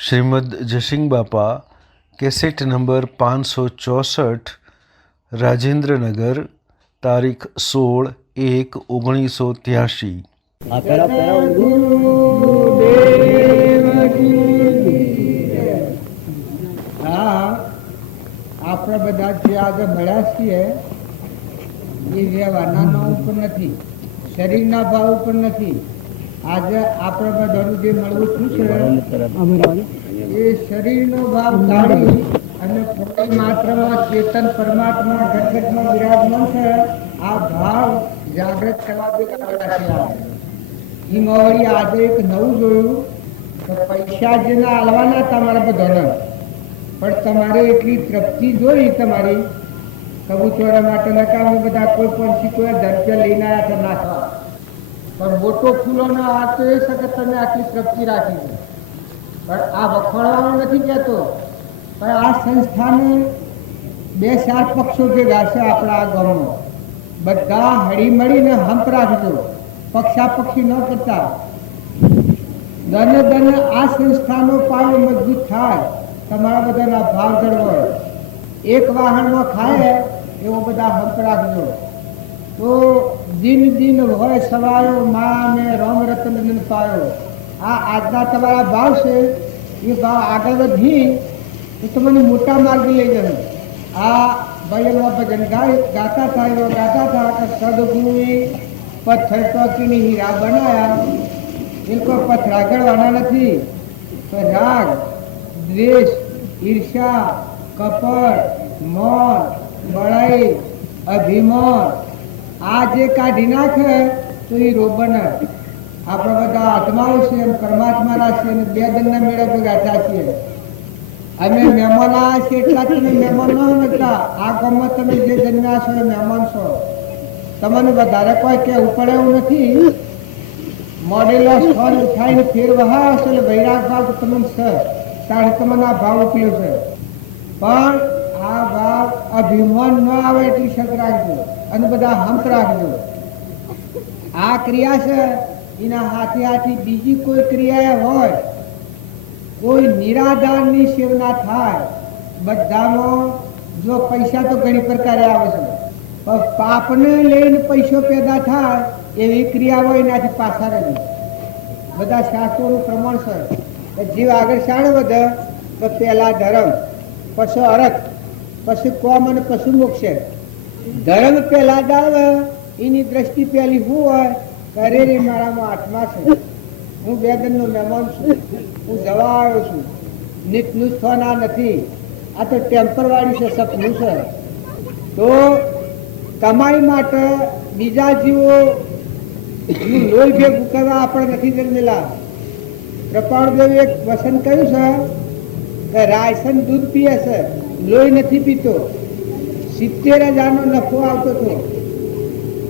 श्रीमद जसिंग बापा cassette number 564 Rajendra Nagar तारीख 16/1/1983। આપણે બધા જે આજે મળ્યા છીએ એ વ્યવહારના ઉપર નથી, શરીરના ભાવ ઉપર નથી. આજે આપણે બધાનું જે મળવું શું છે એ શરીરનો ભાવ કાઢી અને માત્રમાં ચેતન પરમાત્મા ઘટઘટમાં વિરાજમાન છે. આ ભાવ જાગૃત કરવા એ વળી આજે એક નવું જોયું કે પૈસા જેના હાલવાના તમારા બધાના, પણ તમારે એટલી તૃપ્તિ જોઈ તમારી કબૂતરા માટે નકામ બધા કોઈ પણ શીખવે ધરપે લઈને આવ્યા તો નાખવા, પણ મોટો ફૂલો ના હાથ તો એ શકે તમે આટલી તૃપ્તિ રાખી છે. પણ આ વખોડવાનો નથી કહેતો, પણ આ સંસ્થાને 2-4 પક્ષો ભેગા છે આપણા આ ગામમાં, બધા હળી મળીને હંપ રાખજો, પક્ષાપક્ષી ન કરતા. દને દને આ સંસ્થાનો પાયો મજબૂત થાય, તમારા બધાના ભાવ જળવાય. એક વાહનમાં ખાય એવો બધા હંપ રાખજો. તો દિન દિન હોય સવાયો મા મેં રામ રતન દિન પાયો. આ આજના તમારા ભાવ છે, એ ભાવ આગળ વધી તો તમને મોટા માર્ગે લઈ જશે. આ ભાઈઓના ભજન ગાતા હતા કે સદગુરુએ પથ્થર ટોકીને હીરા બનાયા. એ કોઈ પથરા ગળવાના નથી. તો રાગ, દ્વેષ, ઈર્ષા, કપટ, મોહ, બળાઈ, અભિમાન આ જે કાઢી નાખે તો એ રોબને આપણે બધા આત્માઓ છે એમ પરમાત્માના છે અને 2 દનના મેળા ભેગા થયા છીએ. અમે મહેમાન આવ્યા છીએ એટલા તમે મહેમાન ન નતા. આ ગામમાં તમે જે જન્મ્યા છો એ મહેમાન છો. તમને વધારે કોઈ કે પડે એવું નથી. મોડેલો સ્થળ ઉઠાઈને ફેર વહાયો છે એટલે વૈરાગ ભાવ તમને છે ત્યારે તમને આ ભાવ ઉપલ્યો છે. પણ આ ભાવ અભિમાન ન આવે એટલી શક રાખજો અને બધા હંપ રાખજો. આ ક્રિયા છે એના હાથી હાથી બીજી કોઈ ક્રિયા હોય, કોઈ નિરાધારની સેવના થાય. બધામાં જો પૈસા તો ઘણી પ્રકારે આવે છે, પણ પાપને લઈને પૈસો પેદા થાય એવી ક્રિયા હોય એનાથી પાછા રહે. બધા શાસ્ત્રોનું પ્રમાણ છે કે જીવ આગળ શાણ વધે તો પહેલા ધર્મ, પછી અર્થ, પછી કોમ અને પછી મોક્ષ. ધર્મ પહેલા દાવે એની દ્રષ્ટિ પહેલી શું હોય? કરે રે મારામાં આત્મા છે, હું 2 દનનો મહેમાન છું, હું જવા આવ્યો છું, નીતનું સ્થાના નથી, આ તો ટેમ્પરવાળી છે, સપનું છે. તો કમાઈ માટે બીજા જીવો લોહી ભેગું કરવા આપણે નથી જન્મેલા. કૃપાળદેવે એક વસન કહ્યું છે કે રાયસન દૂધ પીએ છે, લોહી નથી પીતો. 70,000નો નફો આવતો હતો.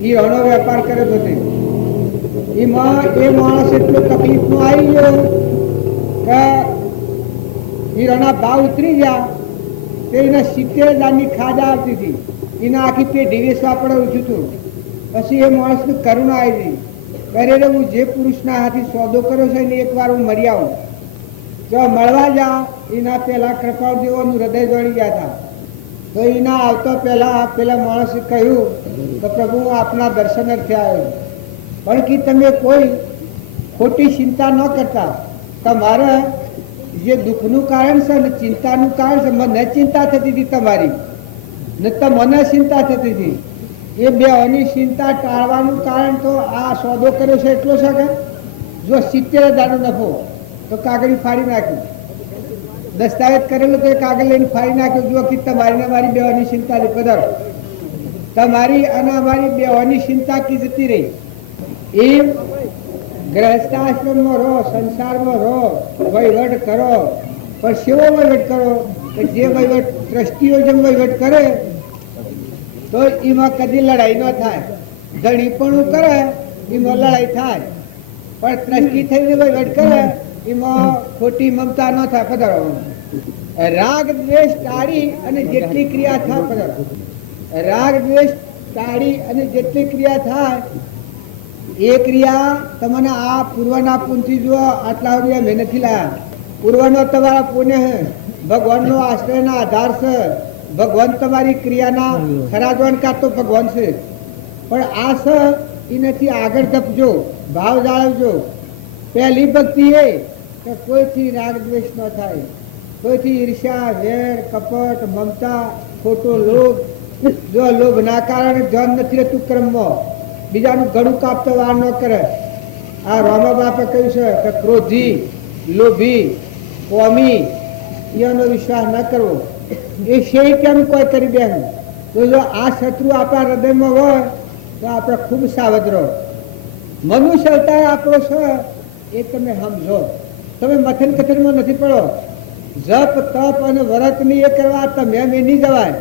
એ હણો વેપાર કરે બધે. એમાં એ માણસ એટલો તકલીફમાં આવી ગયો કે હીરાના ભાવ ઉતરી ગયા. તો એના 70,000ની ખાધા આવતી હતી. એના આખી પેઢી વેચવા આપણે ઓછું હતું. પછી એ માણસને કરુણા આવી ગઈ. કરે હું જે પુરુષના હાથી સોદો કર્યો છે એને એકવાર હું મરી આવું. જો મળવા જા એના પહેલા કૃપાળદેવોનું હૃદય જોડી ગયા હતા. તો એના આવતો પહેલા પેલા માણસે કહ્યું કે પ્રભુ હું આપના દર્શન અર્થે આવ્યો, પણ કે તમે કોઈ ખોટી ચિંતા ન કરતા. તમારે જે દુઃખનું કારણ છે ને ચિંતાનું કારણ છે, મને ચિંતા થતી હતી તમારી, ને તો મને ચિંતા થતી હતી. એ બેની ચિંતા ટાળવાનું કારણ તો આ સોદો કર્યો છે એટલો છે કે જો 70,000નો નફો તો કાગળ ફાડી નાખ્યું, દસ્તાવેજ કરેલો તો એ કાગળ લઈને ફાડી નાખ્યો. જો કે તમારી ને મારી બેવાની ચિંતા નહીં પધારો, તમારી અને અમારી બેવાની ચિંતા કી જતી રહી. એ ગ્રહસ્થાશ્રમમાં રહો, સંસારમાં રહો, વહીવટ કરો, પણ સેવો વહીવટ કરો કે જે વહીવટ ટ્રસ્ટીઓ જેમ વહીવટ કરે તો એમાં કદી લડાઈ ન થાય. ધણી પણ કરે એમાં લડાઈ થાય, પણ ટ્રસ્ટી થઈને વહીવટ કરે એમાં ખોટી મમતા ન થાય. પધારો. રાગ દ્વેષ ટાળી અને જેટલી ક્રિયા થાય, પધારો. રાગ દ્વેષ ટાળી અને જેટલી ક્રિયા થાય એ ક્રિયા તમને આ પૂર્વના પુંથી જુઓ. આટલા સુધી મહેનતથી લાયા પૂર્વનો તમારા પુણ્ય છે, ભગવાનનો આશ્રયના આધાર છે, ભગવાન તમારી ક્રિયાના ખરા જાણકાર તો ભગવાન છે. પણ આ છે એનાથી આગળ ધપજો, ભાવ જાળવજો. પહેલી ભક્તિ એ કે કોઈથી રાગ દ્વેષ ન થાય, કોઈથી ઈર્ષ્યા, વેર, કપટ, મમતા, ખોટો લોભ. જો લોભના કારણે ધ્યાન નથી રહેતું કર્મમાં, બીજાનું ગળું કાપતો વાર ન કરે. આ રામા બાપે કહ્યું છે કે ક્રોધી, લોભી, કોમી એનો વિશ્વાસ ન કરવો. એ શેય કેમ કોઈ કરી દે. તો જો આ શત્રુ આપણા હૃદયમાં હોય તો આપણે ખૂબ સાવધ રહો. મનુષ્ય અવતાર આપણો છે એ તમે સમજો. તમે મથન કથનમાં નથી પડો. જપ તપ અને વ્રત ની એ કરવા તમે એમ એ નહીં જવાય.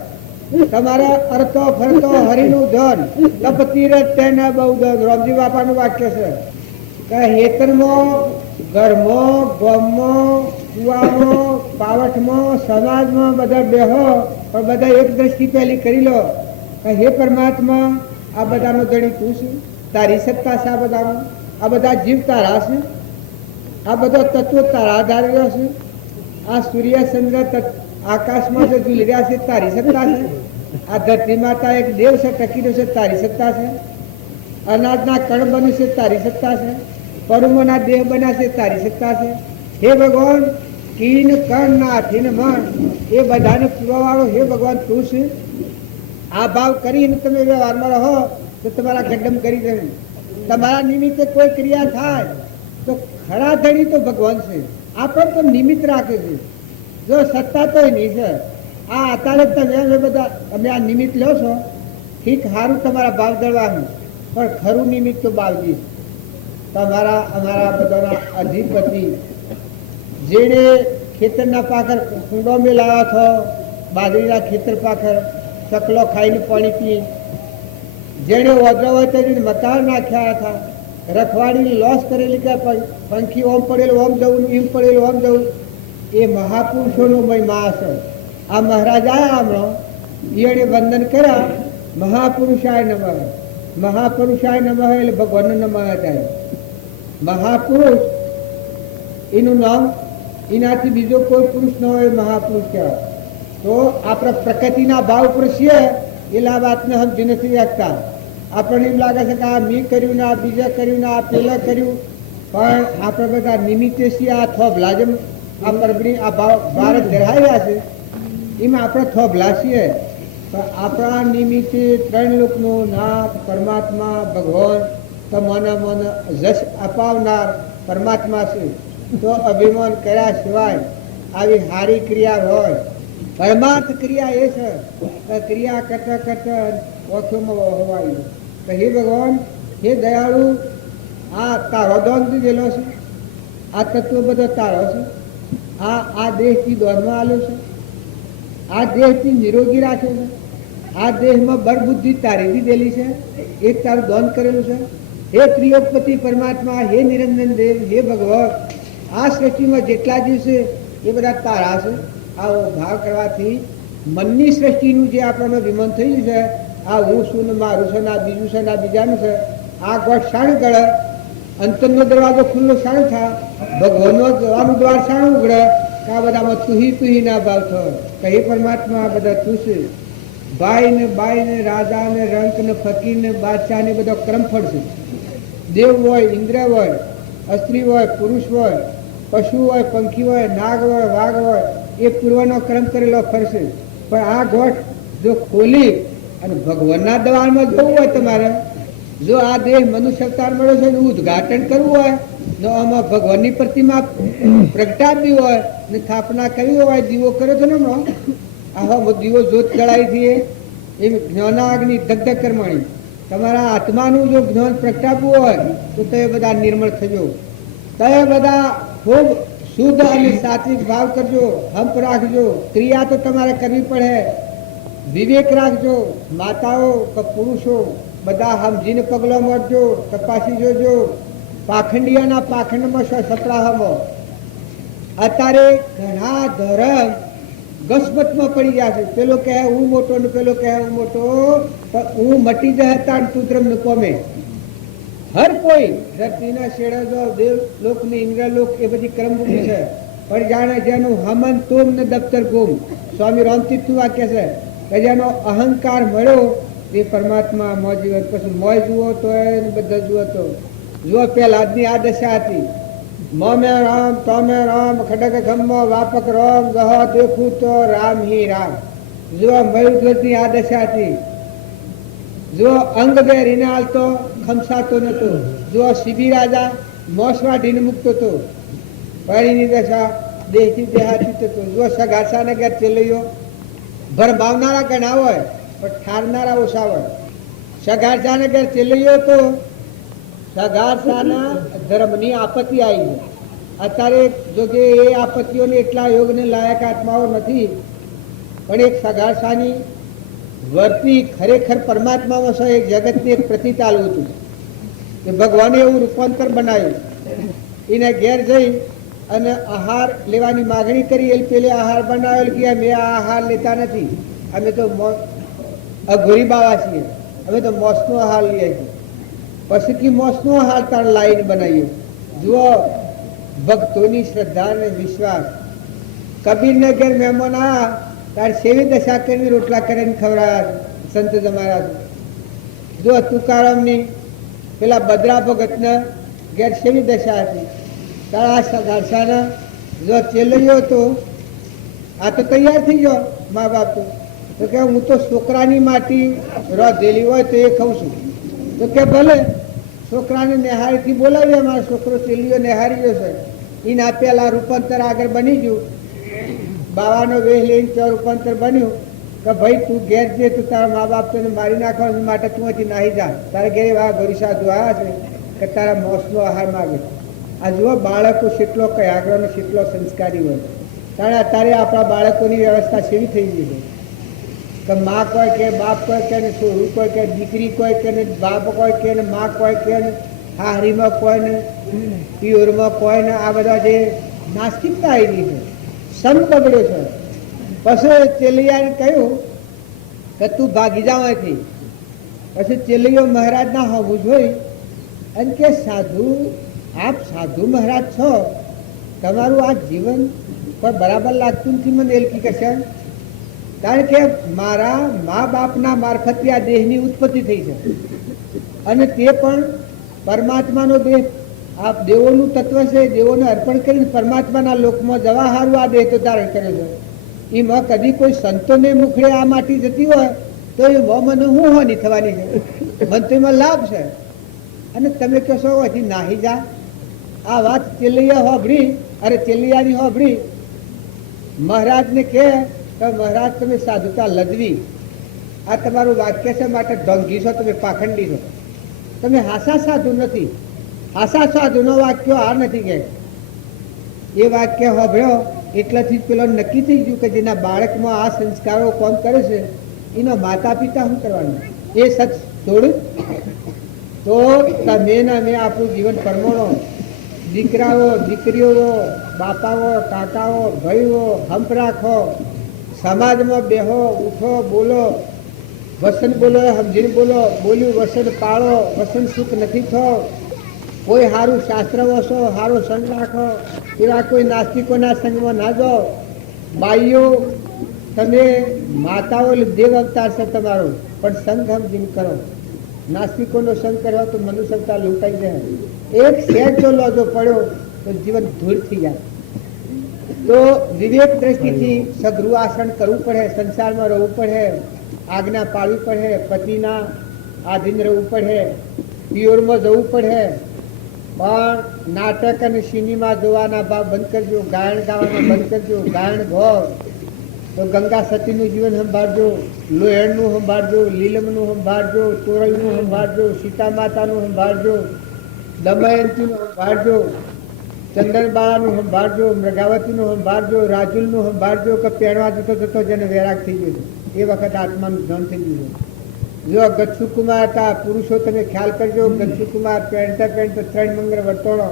તમારે અરતો ફરતો હરિનું ધન તપ તીરથ તેને બહુ ધન. રામજી બાપાનું વાક્ય છે કે હેતરમાં, ઘરમાં, ગામમાં, કુવામાં, પાવઠમાં, સમાજમાં બધા બેહો, પણ બધા એક દ્રષ્ટિ પહેલી કરી લો કે હે પરમાત્મા, આ બધાનો ધણી તું છે, તારી સત્તા છે. આ બધાનો, આ બધા જીવ તારા છે, આ બધા તત્વો તારા આધારેલો છે. આ સૂર્ય ચંદ્ર આકાશમાં જે ઝૂલી રહ્યા છે તારી સત્તા છે. આ ધરતી માતા એક દેવ છે, ટકી છે, તારી સત્તા છે. અનાજના કણ બન્યું છે, તારી સત્તા છે. પરુમોના દેહ બન્યા છે, તારી સત્તા છે. હે ભગવાન, કીન કણ નાથી ને મન એ બધાને પૂરવાવાળો હે ભગવાન તું છે. આ ભાવ કરીને તમે વ્યવહારમાં રહો તો તમારા ગડ્ડમ કરી દે. તમારા નિમિત્તે કોઈ ક્રિયા થાય તો ખરા ધણી તો ભગવાન છે. આપણે તો નિમિત્ત રાખે છે. જો સત્તા તો નહીં છે. આ અત્યારે તમે બધા તમે આ નિમિત્ત લો છો, ઠીક સારું તમારા ભાવ દળવાનું, પણ ખરું નિમિત્ત તો બાવજી તમારા અમારા બધાના અધિપતિ જેને ખેતરના પાખર કુંડો મેલાવ્યો હતો, બાજરીના ખેતર પાખર ચકલો ખાઈને પાણી પી, જેને ઓદરો હોય તો મકાન નાખ્યા હતા, રખવાડીની લોસ કરેલી કે પંખી ઓમ પડેલું ઓમ જવું, એમ પડેલું ઓમ જવું, એ મહાપુરુષોનો મહિમા છે. આ મહારાજ આવ્યા હમણાં, એને વંદન કર્યા, મહાપુરુષાય નમઃ. મહાપુરુષાય નમઃ એટલે ભગવાનનો નમઃ થાય. મહાપુરુષ એનું નામ, એનાથી બીજો કોઈ પુરુષ ન હોય મહાપુરુષ કહેવાય. તો આપણે પ્રકૃતિના ભાવ ઉપર છીએ એટલે આ વાતને સમજી નથી શકતા. આપણને એમ લાગે છે કે આ મેં કર્યું ને આ બીજા કર્યું ને આ પેલા કર્યું, પણ આપણે બધા નિમિત્તે છીએ. આ થોભલા જેમ આ પરબડી આ ભાવ ભારત ધરાવ્યા છે એમાં આપણે થોભલા છીએ. પણ આપણા નિમિત્તે ત્રણ લોકનો નાથ પરમાત્મા ભગવાન તમારા મન જશ અપાવનાર પરમાત્મા છે. તો અભિમાન કર્યા સિવાય આવી સારી ક્રિયા હોય. પરમાર્થ ક્રિયા એ છે કે ક્રિયા કરતા કરતા ઓછોમાં હોવાયું કે હે ભગવાન, હે દયાળુ, આ તારો દોન દીધેલો છે, આ તત્વ બધો તારો છે, આ દેહથી દોનમાં આવેલો છે, આ દેહથી નિરોગી રાખ્યો છે, આ દેહમાં બળબુદ્ધિ તારી દીધેલી છે, એ તારું દોન કરેલું છે. હે ત્રિયોપતિ પરમાત્મા, હે નિરંજન દેવ, હે ભગવાન, આ સૃષ્ટિમાં જેટલા જીવ છે એ બધા તારા છે. આવો ભાવ કરવાથી મનની સૃષ્ટિનું જે આપણને વિમન થયું છે, આ હું છું ને મારું છે ને આ બીજું છે ને આ બીજાનું છે, આ ગોઠ શાણ ગળે, અંતરનો દરવાજો ખુલ્લો શાણ થાય, ભગવાનનો જવાનું દ્વાર શાણ ઉગડે કે આ બધામાં તુહી ના ભાવ થયો. કહી પરમાત્મા આ બધા તું છે. ભાઈ ને બાઈ ને રાજા ને રંક ને ફકીર ને બાદશાહ ને બધો ક્રમફળ છે. દેવ હોય, ઇન્દ્ર હોય, સ્ત્રી હોય, પુરુષ હોય, પશુ હોય, પંખી હોય, નાગ હોય, વાઘ હોય, એ પૂર્વનો ક્રમ કરેલો ફરશે. પણ આ ગોઠ જો ખોલી અને ભગવાનના દરબારમાં જવું હોય તમારે, જો આ દેહ મનુષ્ય અવતાર મળ્યો છે એનું ઉદ્ઘાટન કરવું હોય, તો આમાં ભગવાનની પ્રતિમા પ્રગટાવવી હોય ને સ્થાપના કરવી હોય, દીવો કર્યો છે ને હમણાં, આવા દીવો જોત જળાવી છીએ એમ જ્ઞાનાગ્નિ દગ્ધ કર્મણી. તમારા આત્માનું જો જ્ઞાન પ્રગટાવવું હોય તો તે બધા નિર્મળ થજો. તે બધા ખૂબ શુદ્ધ અને સાત્વિક ભાવ કરજો, હંપ રાખજો. ક્રિયા તો તમારે કરવી પડે, વિવેક રાખજો. માતાઓ કે પુરુષો બધા સમજીને પગલો મળજો, તપાસી જોજો. પાખંડિયાના પાખંડમાં સપડાહમાં અત્યારે ઘણા ધર્મ ગસબતમાં પડી ગયા છે. પેલો કહે હું મોટો ને પેલો કહે હું મોટો, પણ હું મટી જાય તાણ તું ધર્મ ને પામે. હર કોઈ ધરતીના શેડા દેવ લોક ને ઇન્દ્રલોક એ બધી ક્રમભૂમિ છે. પણ જાણે જેનું હમન તોમ ને દફતર ગુમ, સ્વામી રામતીર્થનું વાક્ય છે કે જેનો અહંકાર મળ્યો તે પરમાત્મા મોજ જીવન. પછી મોજ જુઓ તો એને બધા જુઓ તો જુઓ પહેલાદની આ દશા હતી. મોમે રામ તોમે રામ ખડક ખમ્મો વાપક રામ ગહ દેખું તો રામ હી રામ. જુઓ મયુધ્વજની આ દશા હતી. જો અંગ બે રીને હાલતો ખમસાતો નતો. જો શિબી રાજા મોસવાઢીને મૂકતો હતો. પરીની દશા દેહથી દેહાતીત હતો. જો સગાસાને ઘેર ચેલ્યો ભરભાવનારા ઘણા હોય પણ ઠારનારા ઓછા હોય. સગાસાને ઘેર ચેલ્યો તો સગાસાના ધર્મની આપત્તિ આવી છે. અત્યારે જો કે એ આપત્તિઓને એટલા યોગને લાયક આત્માઓ નથી, પણ એક સગાસાની વર્તી ખરેખર પરમાત્મામાં છે. એક જગતની એક પ્રતીત આલવું હતું કે ભગવાને એવું રૂપાંતર બનાવ્યું. એને ઘેર જઈ અને આહાર લેવાની માગણી કરી. એ પેલે આહાર બનાવેલ કે અમે આ આહાર લેતા નથી, અમે તો અઘોરી બાવા છીએ, અમે તો મોસનો આહાર લઈએ છીએ. પછી મોસનો આહાર તાર લાઈન બનાવીએ. જુઓ ભક્તોની શ્રદ્ધા અને વિશ્વાસ. કબીરને ઘેર મહેમાન આ તાર સેવી દશા કરીને રોટલા કરીને ખવડાવ્યા સંત જમારા. જો તુકારામની પેલા બદરા ભગતને ઘેર સેવી દશા હતી. તારા સગાસાના જો ચેલ્યો તો આ તો તૈયાર થઈ ગયો મા બાપ તો કે હું તો છોકરાની માટી રોધેલી હોય તો એ ખાઉં છું. તો કે ભલે છોકરાને નેહારીથી બોલાવીએ. મારો છોકરો ચેલીઓ નેહારી ગયો છે. એને આપેલા રૂપાંતર આગળ બની ગયું. બાવાનો વેહ લઈને તો રૂપાંતર બન્યું કે ભાઈ તું ઘેર જે તું તારા મા બાપ તને મારી નાખવા માટે તું હજી નાહી જા. તારા ઘેરે વા ગોરી સાધુ આવ્યા છે કે તારા મોસનો આહાર માગે. આ જુઓ બાળકો કેટલો કયાગ્રહ કેટલો સંસ્કારી હોય. કારણ અત્યારે આપણા બાળકોની વ્યવસ્થા સેવી થઈ ગઈ છે કે મા કોઈ કે બાપ કોઈ કે ને છોરું કોઈ કે દીકરી કોઈ કે ને બાપ કોઈ કે ને મા કોઈ કે ને હાહરીમાં કોઈ ને પિયોરમાં કોઈ ને આ બધા જે નાસ્તિકતા આવી છે, સંગ બગડ્યો છે. પછી ચેલિયાને કહ્યું કે તું ભાગી જાવ અહીંથી. પછી ચેલિયો મહારાજના હોવું જોઈ અને કે સાધુ આપ સાધુ મહારાજ છો, તમારું આ જીવન કોઈ બરાબર લાગતું નથી મને એલકી કરશે. કારણ કે મારા મા બાપના મારફતે આ દેહની ઉત્પત્તિ થઈ છે અને તે પણ પરમાત્માનો દેહ. આ દેવોનું તત્વ છે. દેવોને અર્પણ કરીને પરમાત્માના લોકમાં જવા હારું આ દેહ તો ધારણ કર્યો છે. એમાં કદી કોઈ સંતોને મુખડે આ માટી જતી હોય તો એ મને હું હોની થવાની છે. મને તો એમાં લાભ છે. અને તમે કહો છો હજી નાહી જા. આ વાત ચેલિયા હોભળી. અરે ચેલિયાની હોભળી મહારાજને કહે કે મહારાજ તમે સાધુતા લજવી. આ તમારું વાક્ય છે માટે ઢોંગી છો, તમે પાખંડી છો, તમે હાસા સાધુ નથી. હાસા સાધુનો વાક્યો આ નથી કે એ વાક્ય હોભળ્યો એટલાથી પેલો નક્કી થઈ ગયું કે જેના બાળકમાં આ સંસ્કારો કોણ કરે છે એનો માતા પિતા શું કરવાનું. એ સચ છોડું તો તમે ને અમે આપણું જીવન પરમોણો દીકરાઓ દીકરીઓ બાપાઓ કાકાઓ ભાઈઓ હંપ રાખો. સમાજમાં બેહો ઉઠો બોલો. વસન બોલો સમજીને બોલો. બોલ્યું વસન પાળો. વસન સુખ નથી થો. કોઈ સારું શાસ્ત્ર વસો, સારો સંગ રાખો. એવા કોઈ નાસ્તિકોના સંગમાં ના જાઓ. બાઈઓ તમે માતાઓ દેવ અવતાર છે તમારો, પણ સંગ સમજીને કરો. નાસ્તિકોનો સંગ કર્યો તો મનુષ્યતા લૂંટાઈ જાય. એક શેર જો લોજો પડ્યો તો જીવન ધૂળ થઈ જાય. તો વિવેક દ્રષ્ટિથી સગૃહ આચરણ કરવું પડે. સંસારમાં રહેવું પડે. આજ્ઞા પાળવી પડે. પતિના આધીન રહેવું પડે. પિયોરમાં જવું પડે. પણ નાટક અને સિનેમા જોવાના ભાવ બંધ કરજો. ગાયન ગાવાના બંધ કરજો. ગાયન ગો તો ગંગા સતીનું જીવન સંભાળજો. લોહેણનું સંભાળજો. લીલમનું સંભાળજો. તોરલનું સંભાળજો. સીતા માતાનું સંભાળજો. દમયંતીનું સંભાળજો. ચંદનબાળાનું સંભાળજો. મૃગાવતીનું સંભાળજો. રાજુલનું સંભાળજો કે પહેરવા જતો જતો જેને વૈરાગ થઈ ગયો છે. એ વખત આત્માનું ધન થઈ ગયું છે. જો ગચ્છુ કુમાર હતા પુરુષો તમે ખ્યાલ કરજો. ગચ્છુ કુમાર પહેરતા પહેરતા 3 મંગળ વર્તોણો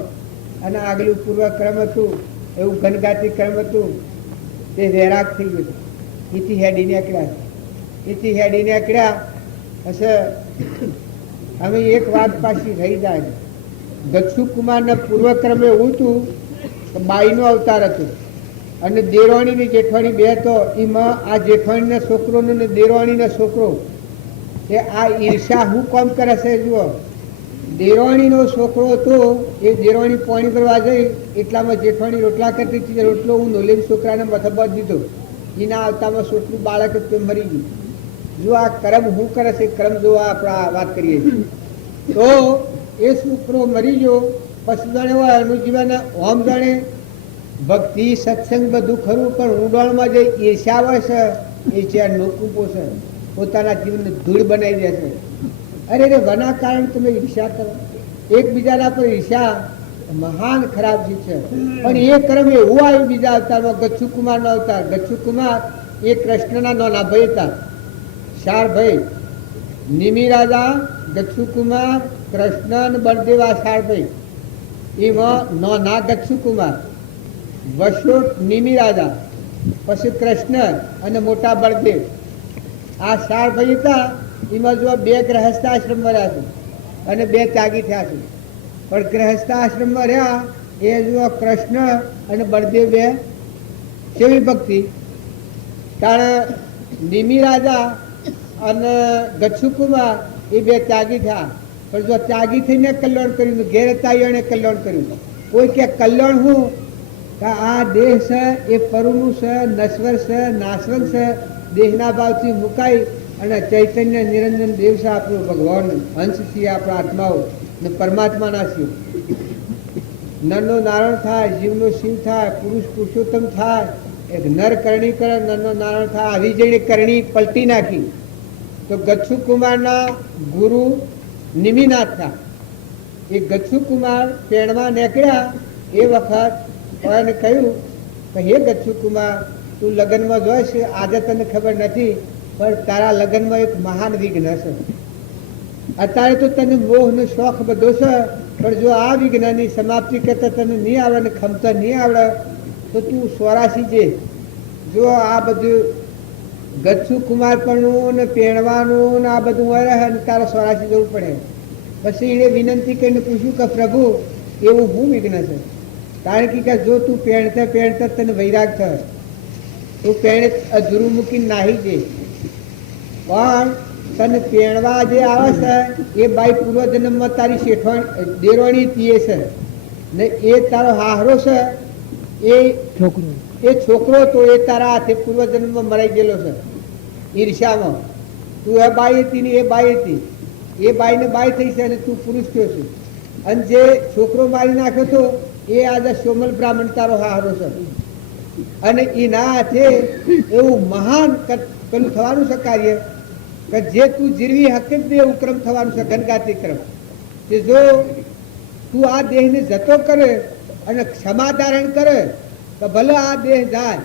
અને આગલું પૂર્વ ક્રમ હતું, એવું ઘનગાતી ક્રમ હતું. તે વૈરાગ થઈ ગયું. એથી હેડી નીકળ્યા. એથી હેડી નીકળ્યા હશે. હવે એક વાત પાછી રહી જાય. ગચ્છુ કુમારના પૂર્વક્રમે એવું હતું કે બાઈનો અવતાર હતું. અને દેરાણી ને જેઠવાણી બે તો એમાં આ જેઠવાણીના છોકરો ને દેરાણીના છોકરો એ આ ઈર્ષા શું કામ કરે છે જુઓ. દેરાણીનો છોકરો હતો એ દેરાણી પાણી ભરવા જઈ એટલામાં જેઠવાણી રોટલા કરતી હતી. રોટલો હું નોલેમ છોકરાને માથે બાંધી દીધો. એના આવતામાં છોકરું બાળક મરી ગયું. જો આ કર્મ શું કરે છે, કર્મ જો આપણે વાત કરીએ તો એ છોકરો મરી ગયો. પછી જાણે એનું જીવન ઓમ જાણે ભક્તિ સત્સંગ બધું ખરું, પણ ઊંડાણમાં જે ઈર્ષ્યા હોય છે એ છે નોકુપો છે, પોતાના જીવનને ધૂળ બનાવી દે છે. અરે રે વના કારણે તમે ઈર્ષ્યા કરો, એકબીજાના પર ઈર્ષ્યા મહાન ખરાબ ચીજ છે. પણ એ કર્મ એવું આવ્યું બીજા અવતારમાં, ગચ્છુ કુમારનો અવતાર. ગચ્છુ કુમાર એ કૃષ્ણના નાના ભાઈ હતા, 4 ભાઈ. નિમિ રાજા, ગચ્છુ કુમાર, કૃષ્ણ અને બળદેવ, આ 4 ભાઈ. એમાં નાના ગચ્છુ કુમાર, વશોટ નિમિ રાજા, પછી કૃષ્ણ અને મોટા બળદેવ, આ 4 ભાઈ હતા. એમાં જો 2 ગ્રહસ્થાશ્રમમાં રહ્યા છે અને 2 ત્યાગી થયા છે. પણ ગ્રહસ્થાશ્રમમાં રહ્યા એ જો કૃષ્ણ અને બળદેવ 2 કેવી ભક્તિ. કારણ નિમિ રાજા અને ગચ્છુ કુમાર એ 2 ત્યાગી થયા. પણ જો ત્યાગી થઈને કલ્યાણ કર્યું, ઘેર હતા એને કલ્યાણ કર્યું. કોઈ કે કલ્યાણ હું કે આ દેહ છે એ પરુનું છે, નશ્વર છે, નાશવંત છે. દેહના ભાવથી મુકાઈ અને ચૈતન્ય નિરંજન દેવ છે આપણું ભગવાન, અંશ છીએ આપણા આત્માઓ ને પરમાત્માના છીએ. નરનો નારાયણ થાય, જીવનો શિવ થાય, પુરુષ પુરુષોત્તમ થાય. એક નર કરણી કરે, નરનો નારાયણ થાય. આવી જેણે કરણી પલટી નાખી. તો ગચ્છુ કુમારના ગુરુ નિમિનાથ હતા. એ ગચ્છુ કુમાર પેણમાં નીકળ્યા એ વખત એને કહ્યું કે હે ગચ્છુ કુમાર, તું લગ્નમાં જોઈશ, આજે તને ખબર નથી પણ તારા લગ્નમાં એક મહાન વિઘ્ન છે. અત્યારે તો તને મોહ ને શોખ બધો છે, પણ જો આ વિઘ્નની સમાપ્તિ કરતા તને નહીં આવડે ને ખમતા નહીં આવડે તો તું 84 જે જો આ બધું ગચ્છુ કુમાર પણ ને પેણવાનું ને આ બધું હોય રહે ને તારે 84 જવું પડે. પછી એને વિનંતી કરીને પૂછ્યું કે પ્રભુ એવું શું વિઘ્ન છે? કારણ કે જો તું પહેણતા પહેણતા તને વૈરાગ થાય, તું પહેણે અધૂરું મૂકીને નાહી જે. પણ તને પહેણવા જે આવે છે એ બાઈ પૂર્વજન્મમાં તારી શેઠવાણ દેરવાણી પીએ છે ને એ તારો હાહરો છે, એ છોકરો તો એ તારા હાથે પૂર્વજન્મમાં મરાઈ ગયેલો છે ઈર્ષામાં. તું એ બાઈ હતી ને એ બાઈ હતી, એ બાઈને બાઈ થઈ છે અને તું પુરુષ થયો છે. અને જે છોકરો મારી નાખ્યો હતો એ આજે સોમલ બ્રાહ્મણ તારો હાહરો છે. અને એના હાથે એવું મહાન પેલું થવાનું છે કાર્ય કે જે તું જીરવી હકે જ એવું ક્રમ થવાનું છે, ગનગાતી ક્રમ. કે જો તું આ દેહને જતો કરે અને ક્ષમા ધારણ કરે તો ભલે આ દેહ જાય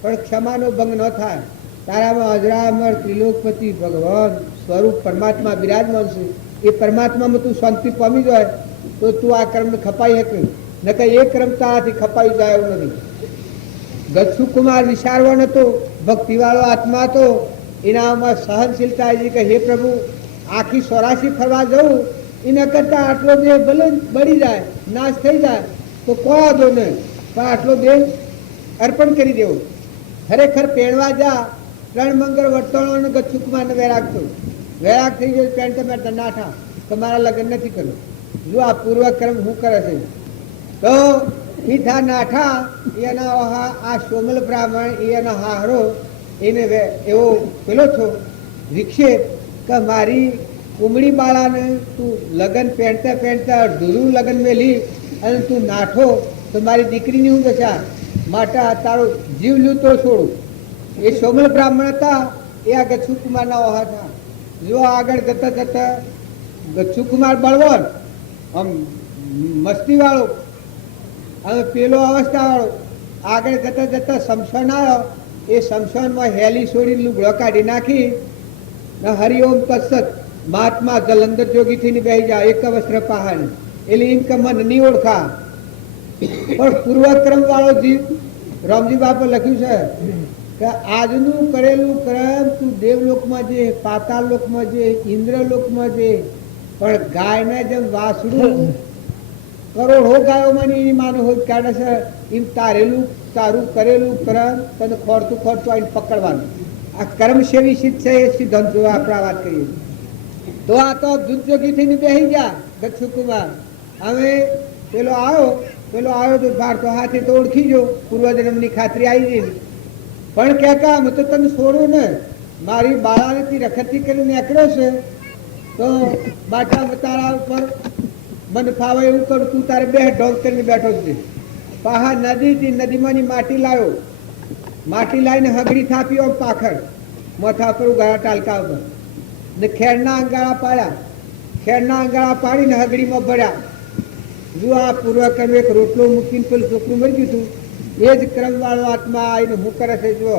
પણ ક્ષમાનો ભંગ ન થાય. તારામાં અજરામર ત્રિલોકપતિ ભગવાન સ્વરૂપ પરમાત્મા બિરાજમાન છે. એ પરમાત્મામાં તું શાંતિ પામી જાય તો તું આ કર્મને ખપાઈ શકે, ન કે એ ક્રમ તારાથી ખપાઈ જાય એવું નથી. ગચ્છુ કુમાર વિચારવાનો હતો, ભક્તિવાળો આત્મા હતો. એનામાં સહનશીલતા આવી કે હે પ્રભુ, આખી 84 ફરવા જવું એના કરતાં આટલો દેહ ભલે બળી જાય, નાશ થઈ જાય તો કોઈ વાંધો નહીં, પણ આટલો દેહ અર્પણ કરી દેવો. ખરેખર પહેણવા જા 3 મંગળ વર્તણો ગચ્છુ કુમારને વેરાગ થયો. વેરાગ થઈ ગયો પહેણતા પહેણતા નાઠા તમારા લગ્ન નથી કરવું. જો આ પૂર્વક્રમ શું કરે છે તો ઈથા નાઠા એના આ સોમલ બ્રાહ્મણ એના હાહરો એને એવો પેલો છો વિક્ષેપ કે મારી ઉમડી બાળાને તું લગ્ન પહેણતા પહેણતા અડધું લગ્ન મેલી અને તું નાઠો તો મારી દીકરીની હું દશા. માટે તારો જીવ લ્યું તો છોડું. એ સોમલ બ્રાહ્મણ હતા, એ આ ગચ્છુ કુમારના ઓહા હતા. જો આગળ જતા જતા ગચ્છુ કુમાર બળવાન આમ મસ્તી વાળો હવે પેલો અવસ્થા વાળો આગળ જતા જતા શમશાન આવ્યો. એ શમશાનમાં હેલી છોડી લુગડો કાઢી નાખી હરિઓમ તત્સત મહાત્મા જલંધર જોગી થઈને બેસી જાય એક વસ્ત્ર પહાડ એટલે એમ કે મન નહીં ઓળખા. પણ પૂર્વક્રમ વાળો જીવ રામજી બાપા લખ્યું છે કે આજનું કરેલું કર્મ તું દેવલોકમાં જે, પાતાળ લોકમાં જે, ઇન્દ્રલોકમાં જે, પણ ગાયને જેમ વાસડું કરોડો ગાયોમાં એની માનો હોય કાઢે છે એમ તારેલું તારું કરેલું કર્મ તને ખોરતું ખોરતું આવીને પકડવાનું. આ કર્મ સેવી સિદ્ધ છે એ સિદ્ધાંત જો આપણે વાત કરીએ તો આ તો દૂધ જોગી થઈને બેસી ગયા દક્ષુકુમાર. હવે પેલો આવ્યો તો બાર તો હાથે તો ઓળખી જો પૂર્વજન્મની ખાતરી આવી ગઈ. પણ કે કામ તો તને છોડું ને, મારી બાળાની રખતી કરીને નીકળ્યો છે તો બાટા તારા ઉપર મને ફાવે એવું કરું, તું તારે બે ઢોંગ કરીને બેઠો છે. પાહા નદીમાંની માટી લાવ્યો, માટી લાવીને હગડી થાપી આમ પાખડ માથા પર ઉગાડા ટાલકા ઉપર ને ખેડના અંગાળા પાડ્યા, ખેડના અંગાળા પાડીને હગડીમાં ભર્યા. જો આ પૂર્વકર્મ એક રોટલો મૂકીને પેલું છોકરું મરી ગયું હતું એ જ ક્રમ વાળો આત્મા આવીને હું કરે છે. જો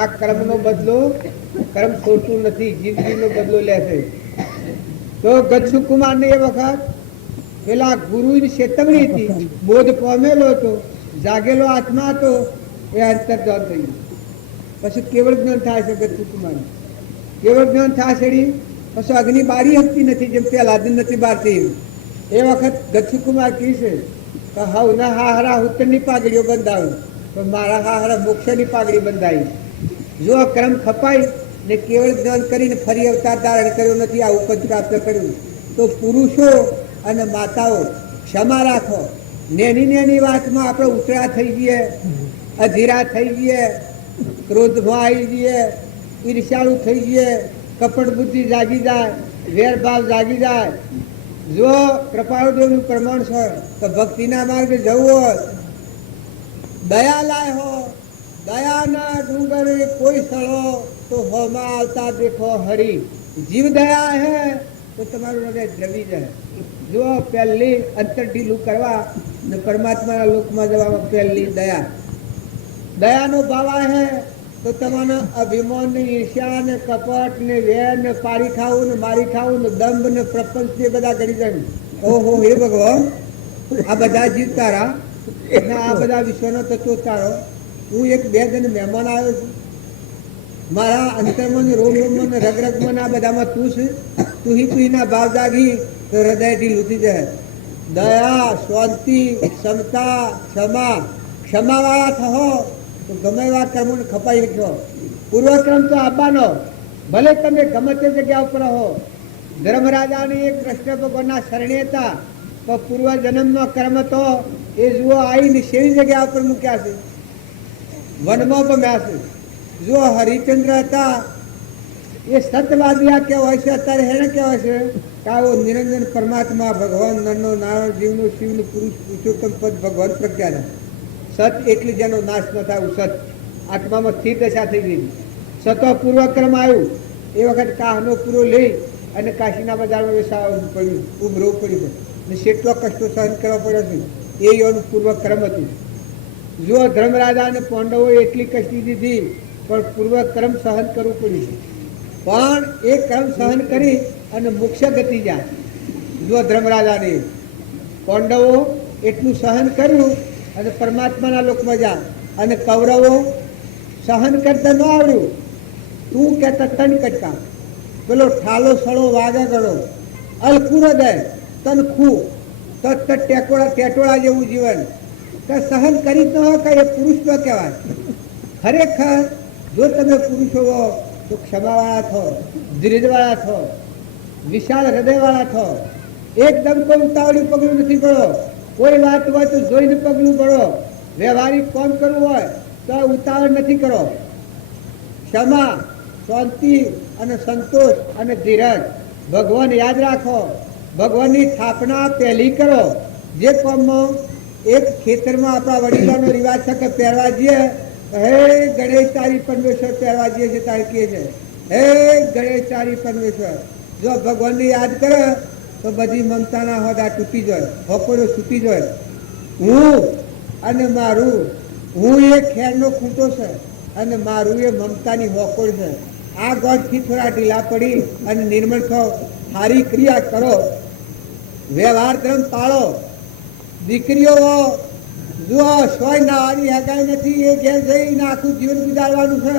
આ કર્મનો બદલો કર્મ છોડતું નથી, જિંદગીનો બદલો લે છે. તો ગજસુકુમારને એ વખત પેલા ગુરુની ચેતવણી હતી, બોધ પામેલો હતો, જાગેલો આત્મા હતો, એ અંતર્ધાન થઈ ગયું. પછી કેવળ જ્ઞાન થાય છે ગજસુકુમાર, કેવળ જ્ઞાન થાય છે. પછી અગ્નિ બારી હકતી નથી જેમ પેલા દિન નથી બારતી. એ વખત ગજસુકુમાર કહે છે કે હવ ના હાહરા ઉત્તરની પાઘડીઓ બંધાવે પણ મારા હાહરા મોક્ષની પાઘડી બંધાઈ. જો ક્રમ ખપાય ને કેવળ જ્ઞાન કરીને ફરી અવતાર ધારણ કર્યો નથી, આ ઉપજ પ્રાપ્ત કર્યું, તો પુરુષો અને માતાઓ ક્ષમા રાખો. નેની વાતમાં આપણે ઉતરા થઈ જઈએ, અધીરા થઈ જઈએ, ક્રોધમાં આવી જઈએ, ઈર્ષાળુ થઈ જઈએ, કપટ બુદ્ધિ જાગી જાય, વેરભાવ જાગી જાય. જો કૃપાળુદેવનું પ્રમાણ છે તો ભક્તિના માર્ગે જવું હોય, દયા લાય હો, દયાના ડુંગરે કોઈ સ્થળો તો હોમાં આવતા દેખો હરી. જીવ દયા હે તો તમારું હૃદય દ્રવી જાય. જો પહેલી અંતર ઢીલું કરવા ને પરમાત્માના લોકમાં જવામાં પહેલી દયા, દયાનો ભાવ હે તો તમારા અભિમાન ને ઈર્ષ્યા ને કપટ ને વેર ને પાડી ખાવું ને મારી ખાવું ને દંભ ને પ્રપંચ ને બધા કરી જાય. ઓહો હે ભગવાન, આ બધા જીવ તારા ને આ બધા વિશ્વનો તત્વો તારો. હું એક બે જણ મહેમાન આવ્યો છું, મારા અંતરમાં રોમ રોમમાં ને રગ રગમાં આ બધામાં તું છે. તુહીના ભાવ જાગી તો હૃદય ઢીલું થઈ જાય. દયા, શાંતિ, ક્ષમતા, ક્ષમાવાળા થહો તો ગમે એવા કર્મોને ખપાઈ લખો. પૂર્વક્રમ તો આપવાનો, ભલે તમે ગમે તે જગ્યા ઉપર હો. ધર્મરાજાને એક કૃષ્ણ ભગવાનના શરણે હતા તો પૂર્વ જન્મનો કર્મ તો એ જુઓ આવીને શેરી જગ્યા ઉપર મૂક્યા છે, વનમાં પમ્યા છે. જો હરિચંદ્ર હતા એ સતવાદિયા કહેવાય છે, અત્યારે એને કહેવાય છે કે આવો નિરંજન પરમાત્મા ભગવાન નરનો નારાયણ જીવનું શિવનું પુરુષ પુરુષોત્તમ પદ ભગવાન પ્રજ્ઞાના સત એટલે જેનો નાશ ન થાય. સત આત્મામાં સ્થિર દશા થઈ ગઈ. સતો પૂર્વક્રમ આવ્યું એ વખત કાહનો પૂરો લઈ અને કાશીના બજારમાં વેસાવું પડ્યું, ઉભરવું પડ્યું ને કેટલો કષ્ટો સહન કરવા પડ્યો છે. એ એનું પૂર્વક્રમ હતું. જો ધર્મરાજા અને પાંડવોએ એટલી કષ્ટી દીધી પણ પૂર્વક્રમ સહન કરવું પડ્યું. પણ એ કર્મ સહન કરી અને મોક્ષ ગતિ જાય. જો ધર્મરાજાને પાંડવો એટલું સહન કર્યું અને પરમાત્માના લોકમાં જા, અને કૌરવો સહન કરતા ન આવડ્યું. તું કહેતા તન કટકા, પેલો ઠાલો સળો વાગા ગળો, અલખું હૃદય તનખું તત્ત ટેટોળા જેવું જીવન કે સહન કરી જ ન હોય કે એ પુરુષ ન કહેવાય. ખરેખર જો તમે પુરુષો હો તો ક્ષમાવાળા થો, ધીરજવાળા થો, વિશાળ હૃદયવાળા થો. એકદમ કોઈ ઉતાવળી પગલું નથી પડો. કોઈ વાત હોય તો જોઈને પગલું પડો. વ્યવહારિક કામ કરવું હોય તો ઉતાવળ નથી કરો. ક્ષમા, શાંતિ અને સંતોષ અને ધીરજ. ભગવાન યાદ રાખો. ભગવાનની સ્થાપના પહેલી કરો. જે કામમાં એક ખેતરમાં આપણા વડીલોનો રિવાજ છે કે પહેરવા જઈએ, હે ગણેશ તારી પરમેશ્વર પહેરવા જઈએ છે તારે કહે છે, હે ગણેશ તારી પરમેશ્વર. જો ભગવાનને યાદ કરે તો બધી મમતાના હોદા તૂટી જાય, હોકોડો છૂટી જાય. હું અને મારું, હું એ ખેરનો ખૂંટો છે અને મારું એ મમતાની હોકોડ છે. આ ગોઠથી થોડા ઢીલા પડી અને નિર્મળ થો. સારી ક્રિયા કરો, વ્યવહાર ધર્મ પાળો. દીકરીઓ જુઓ, સોય નાવાની હગાઈ નથી, એ ઘેર જઈને આખું જીવન ગુજારવાનું છે.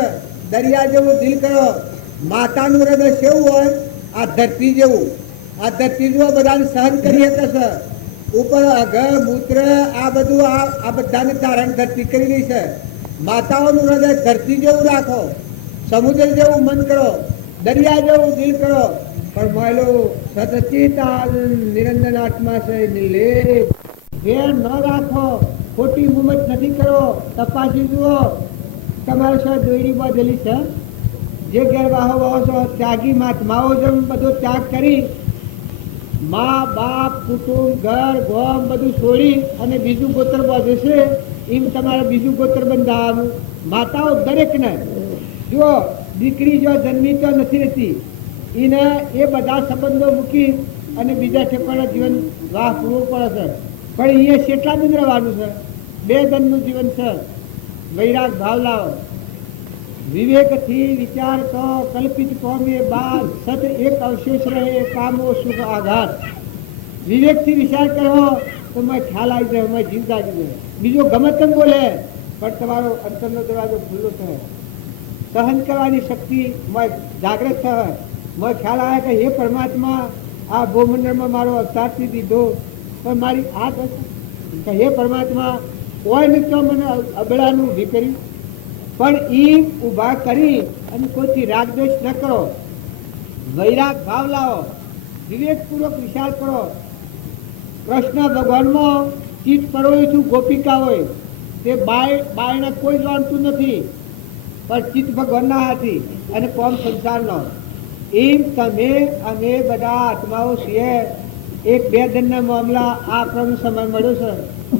દરિયા જેવું દિલ કરો. માતાનું હૃદય કેવું હોય? આ ધરતી જેવું. આ ધરતી જુઓ બધાને સહન કરી શકે છે. ઉપર અઘ મૂત્ર આ બધું આ બધાને ધારણ ધરતી કરેલી છે. માતાઓનું હૃદય ધરતી જેવું રાખો, સમુદ્ર જેવું મન કરો, દરિયા જેવું દિલ કરો, પણ માયલો સચિત નિરંજન આત્મા છે નિર્લેપ. વેર ન રાખો, ખોટી મુમત નથી કરો. તપાસી જુઓ તમારે શું દોયડી બાંધેલી છે. જે ગેરવાહો વાહો છો ત્યાગી મહાત્માઓ જેમ બધો ત્યાગ કરી મા બાપ કુટુંબ ઘર ગોમ બધું છોડી અને બીજું ગોત્ર બાંધે છે. એમ તમારે બીજું ગોત્ર બંધાવાનું. માતાઓ દરેકને જો દીકરી જો જન્મી તો નથી રહેતી, એને એ બધા સંબંધો મૂકી અને બીજા ઠેકાણે જીવન વાહ પૂરવું પડે છે. પણ અહીંયા કેટલા દિન રહેવાનું છે? 2 દિનનું જીવન છે. વૈરાગ ભાવ લાવો, વિવેકથી વિચાર તો કલ્પિત કોમે બાદ સત એક અવશેષ રહે કામો સુખ આઘાત. વિવેકથી વિચાર કરો તો મેં ખ્યાલ આવી જાય, મેં જીવ જાગી જાય. બીજો ગમે તેમ બોલે પણ તમારો અંતરનો દરવાજો ખુલ્લો થાય. સહન કરવાની શક્તિ મેં જાગૃત થાય. મેં ખ્યાલ આવે કે હે પરમાત્મા આ ભૂમંડળમાં મારો અવતારથી દીધો પણ મારી આ કે હે પરમાત્મા કોઈ નહીં તો મને અબળાનું ઊભી કરી. પણ એ ઊભા કરી અને કોઈથી રાગદ્વેષ ન કરો. વૈરાગ ભાવ લાવો, વિવેકપૂર્વક વિચાર કરો. કૃષ્ણ ભગવાનમાં ચિત્ત પરોયું છું ગોપિકા હોય તે બાયને કોઈ જાણતું નથી, પણ ચિત્ત ભગવાનના હાથી અને કોમ સંસારનો. એમ તમે અમે બધા આત્માઓ છીએ. 1-2 દિનના મામલા આ આપણને સમય મળ્યો છે.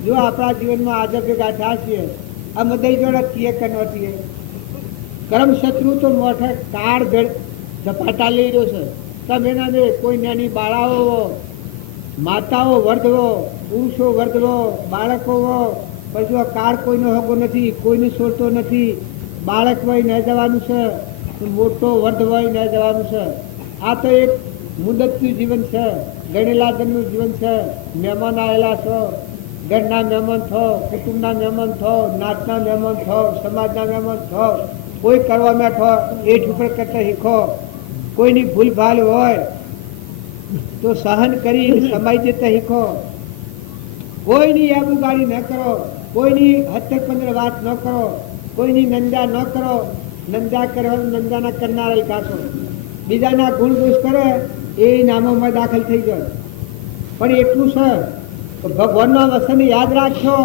જો આપણા જીવનમાં આજે ભેગા થયા છીએ આ મદઈ જોડે છીએ કે ન છીએ. કર્મ શત્રુ તો મોટા કાળ ઝપાટા લઈ રહ્યો છે. તમે ના દે કોઈ નાની બાળાઓ માતાઓ વર્ધવો, પુરુષો વર્ધવો, બાળકો પછી કાળ કોઈનો હગો નથી, કોઈને છોડતો નથી. બાળક વય ન જવાનું છે, મોટો વર્ધ વય ન જવાનું છે. આ તો એક મુદતનું જીવન છે, ગણેલા દિનનું જીવન છે. મહેમાન આવેલા છો, ઘરના મહેમાન થો, કુટુંબના મહેમાન થો, નાતના મહેમાન થો, સમાજના મહેમાન થો. કોઈ કરવા બેઠો એ ઉપર કરતા શીખો. કોઈની ભૂલ ભાલ હોય તો સહન કરી સમાઈ જતા શીખો. કોઈની આબુગાડી ન કરો, કોઈની હત્તર પંદર વાત ન કરો, કોઈની નિંદા ન કરો. નિંદા કરવા નિંદાના કરનારા કાશો. બીજાના ગુણ દોષ કરે એ નામોમાં દાખલ થઈ જાય. પણ એટલું છે ભગવાનના વસન યાદ રાખશો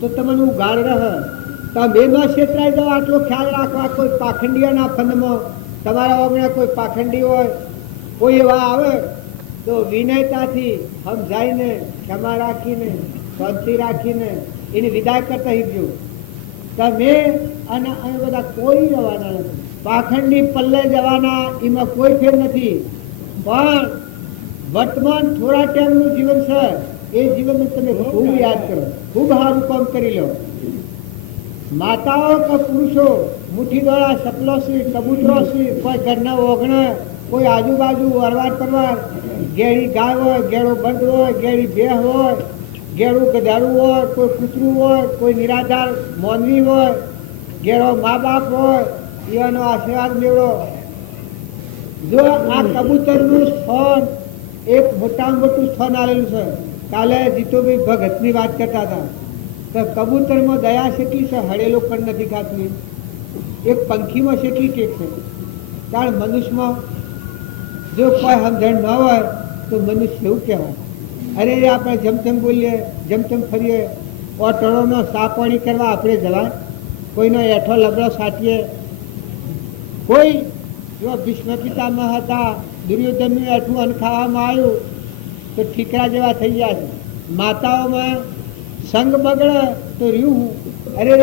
તો તમને ઉગાડ રહે. તમે ન છેતરાઈ જાઓ આટલો ખ્યાલ રાખવા. કોઈ પાખંડીઓના ફંદમાં તમારા વગર કોઈ પાખંડી હોય કોઈ એવા આવે તો વિનયતાથી સમજાઈને ક્ષમા રાખીને શાંતિ રાખીને એની વિદાય કરતા શીખજો. તમે અને અમે બધા કોઈ જવાના નથી. પાખંડી પલ્લે જવાના એમાં કોઈ ફેર નથી. પણ વર્તમાન થોડા ટાઈમનું જીવન છે એ જીવનને તમે ખૂબ યાદ કરો, ખૂબ સારું કામ કરી લો. માતાઓ કે પુરુષો મુઠ્ઠી દ્વારા સપલો છે, કબૂતરો છે, કોઈ ઘરના ઓગણે, કોઈ આજુબાજુ અરવાર પરવાર ગેડી ગાય હોય, ગેડો બંધ હોય, ગેડી ભેહ હોય, ગેડું ગધાડું હોય, કોઈ કૂતરું હોય, કોઈ નિરાધાર મોનવી હોય, ગેડો મા બાપ હોય, એવાનો આશીર્વાદ મેળવો. જો આ કબૂતરનું સ્થાન એક મોટામાં મોટું સ્થાન આવેલું છે. કાલે જીતુભાઈ ભગતની વાત કરતા હતા તો કબૂતરમાં દયા શેટલી છે, હળેલો પણ નથી ખાતું. એક પંખીમાં શેટલી ટેક છે. કારણ મનુષ્યમાં જો કોઈ સમજણ ન હોય તો મનુષ્ય એવું કહેવાય. અરે આપણે જમતમ બોલીએ, જમતમ ફરીએ, ઓટળોનો સા પાણી કરવા આપણે જવાય. કોઈનો એઠો લબડો સાટીએ. કોઈ જો ભીષ્મ પિતામહ હતા, દુર્યોધનનું એઠું અન્ન ખાવામાં આવ્યું તો ઠીકરા જેવા થઈ ગયા છે. માતાઓમાં સંગ બગડે તો રહ્યું. અરે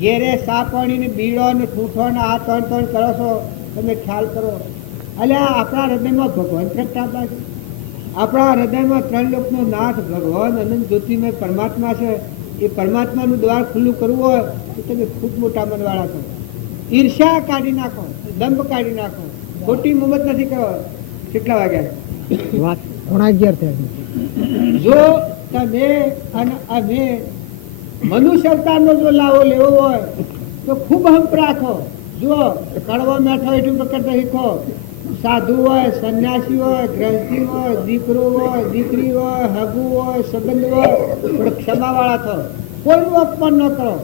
ઘેરે સા પાણીને બીડો ને ઠૂઠો ને આ ત્રણ કરો છો તમે ખ્યાલ કરો. એટલે આપણા હૃદયમાં ભગવાન પ્રગટાતા છે. આપણા હૃદયમાં 3 લોકનો નાથ ભગવાન અનંત જ્યોતિમય પરમાત્મા છે. એ પરમાત્માનું દ્વાર ખુલ્લું કરવું હોય તો તમે ખૂબ મોટા મનવાળા છો. ઈર્ષ્યા કાઢી નાખો, દંભ કાઢી નાખો, ખોટી મુમત નથી કરો. કેટલા વાગ્યા? 11:30. જો તમે અને અમે મનુષ્ય અવતારનો જો લાવો લેવો હોય તો ખૂબ હંપ રાખો. જો કડવો મેઠો એટલું કરતા શીખો, સાધુ હોય, સંન્યાસી હોય, ગ્રંથિ હોય, દીકરો હોય, દીકરી હોય, હગુ હોય, સંબંધ હોય, પણ ક્ષમાવાળા થો. કોઈનું અપમાન ન કરો.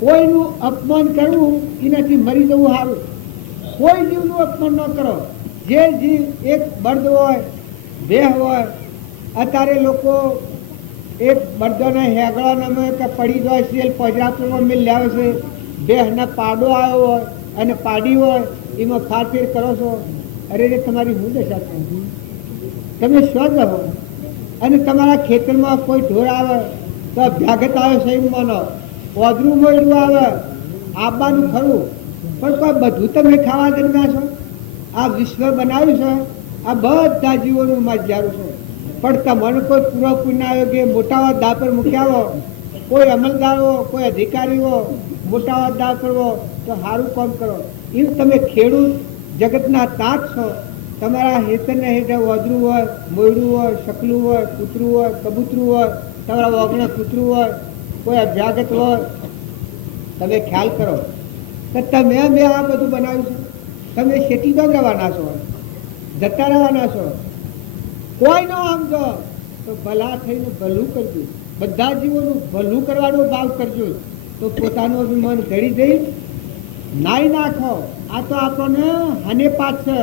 કોઈનું અપમાન કરવું એનાથી મરી જવું સારું. કોઈ જીવનું અપમાન ન કરો. જે જીવ એક બળદ હોય, દેહ હોય, અત્યારે લોકો એક બળદોને હેગળાને કે પડી જાય છે, પજરાપુરમાં મેં લાવે છે, દેહના પાડો આવ્યો હોય અને પાડી હોય, એમાં ફારફેર કરો છો. અરે રે, તમારી શું દશા થાય? તમે સ્વર્ગ હો અને તમારા ખેતરમાં કોઈ ઢોર આવે તો ભ્યાગત આવે સહી માનો, ઓદરું મોયડું આવે, આબાનું ખરું, પણ કોઈ બધું તમે ખાવા જન્મ્યા છો. આ વિશ્વ બનાવ્યું છે, આ બધા જીવોનું માજ્યારું છે, પણ તમને કોઈ પૂર્વ પુણ્ય આયોગે મોટા દા પર મૂક્યા હો, કોઈ અમલદારો, કોઈ અધિકારીઓ મોટા દા કરવો તો સારું કામ કરો. એમ તમે ખેડૂત જગતના તાત છો. તમારા હેતરના હેઠળ ઓદરું હોય, મોયડું હોય, શકલું હોય, કૂતરું હોય, કબૂતરું હોય, તમારા વગણા કૂતરું હોય, કોઈ અભ્યાગત હોય, તમે ખ્યાલ કરો કે તમે મેં આ બધું બનાવ્યું છે. તમે શેટી તો રહેવાના છો, જતા રહેવાના છો. કોઈ નો આમ જો તો ભલા થઈને ભલું કરજો. બધા જીવોનું ભલું કરવાનો ભાવ કરજો, તો પોતાનું અભિમાન ઘડી દઈ નાઈ નાખો. આ તો આપણને હાને પાછ છે.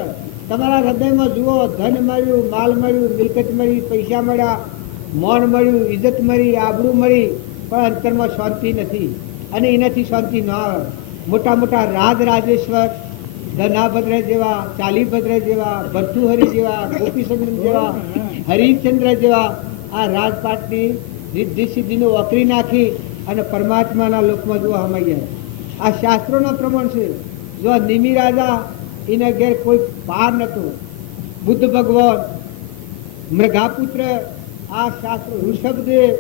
તમારા હૃદયમાં જુઓ, ધન મળ્યું, માલ મળ્યું, મિલકત મળી, પૈસા મળ્યા, મોન મળ્યું, ઇજ્જત મળી, આબરૂ મળી, પણ અંતરમાં શાંતિ નથી. અને એનાથી શાંતિ ન આવે. મોટા મોટા રાજેશ્વર, ધનાભદ્ર જેવા, ચાલીભદ્ર જેવા, ભર્તુહરી જેવા, ગોપીચંદ્ર જેવા, હરિચંદ્ર જેવા આ રાજપાટની રિદ્ધિ સિદ્ધિને વકરી નાખી અને પરમાત્માના લોકમાં જોવા હમાઈ ગયા. આ શાસ્ત્રોનો પ્રમાણ છે. જો નિમિ રાજા એના ઘેર કોઈ પાર નહોતું. બુદ્ધ ભગવાન, મૃગાપુત્ર, આ શાસ્ત્ર, ઋષભદેવ,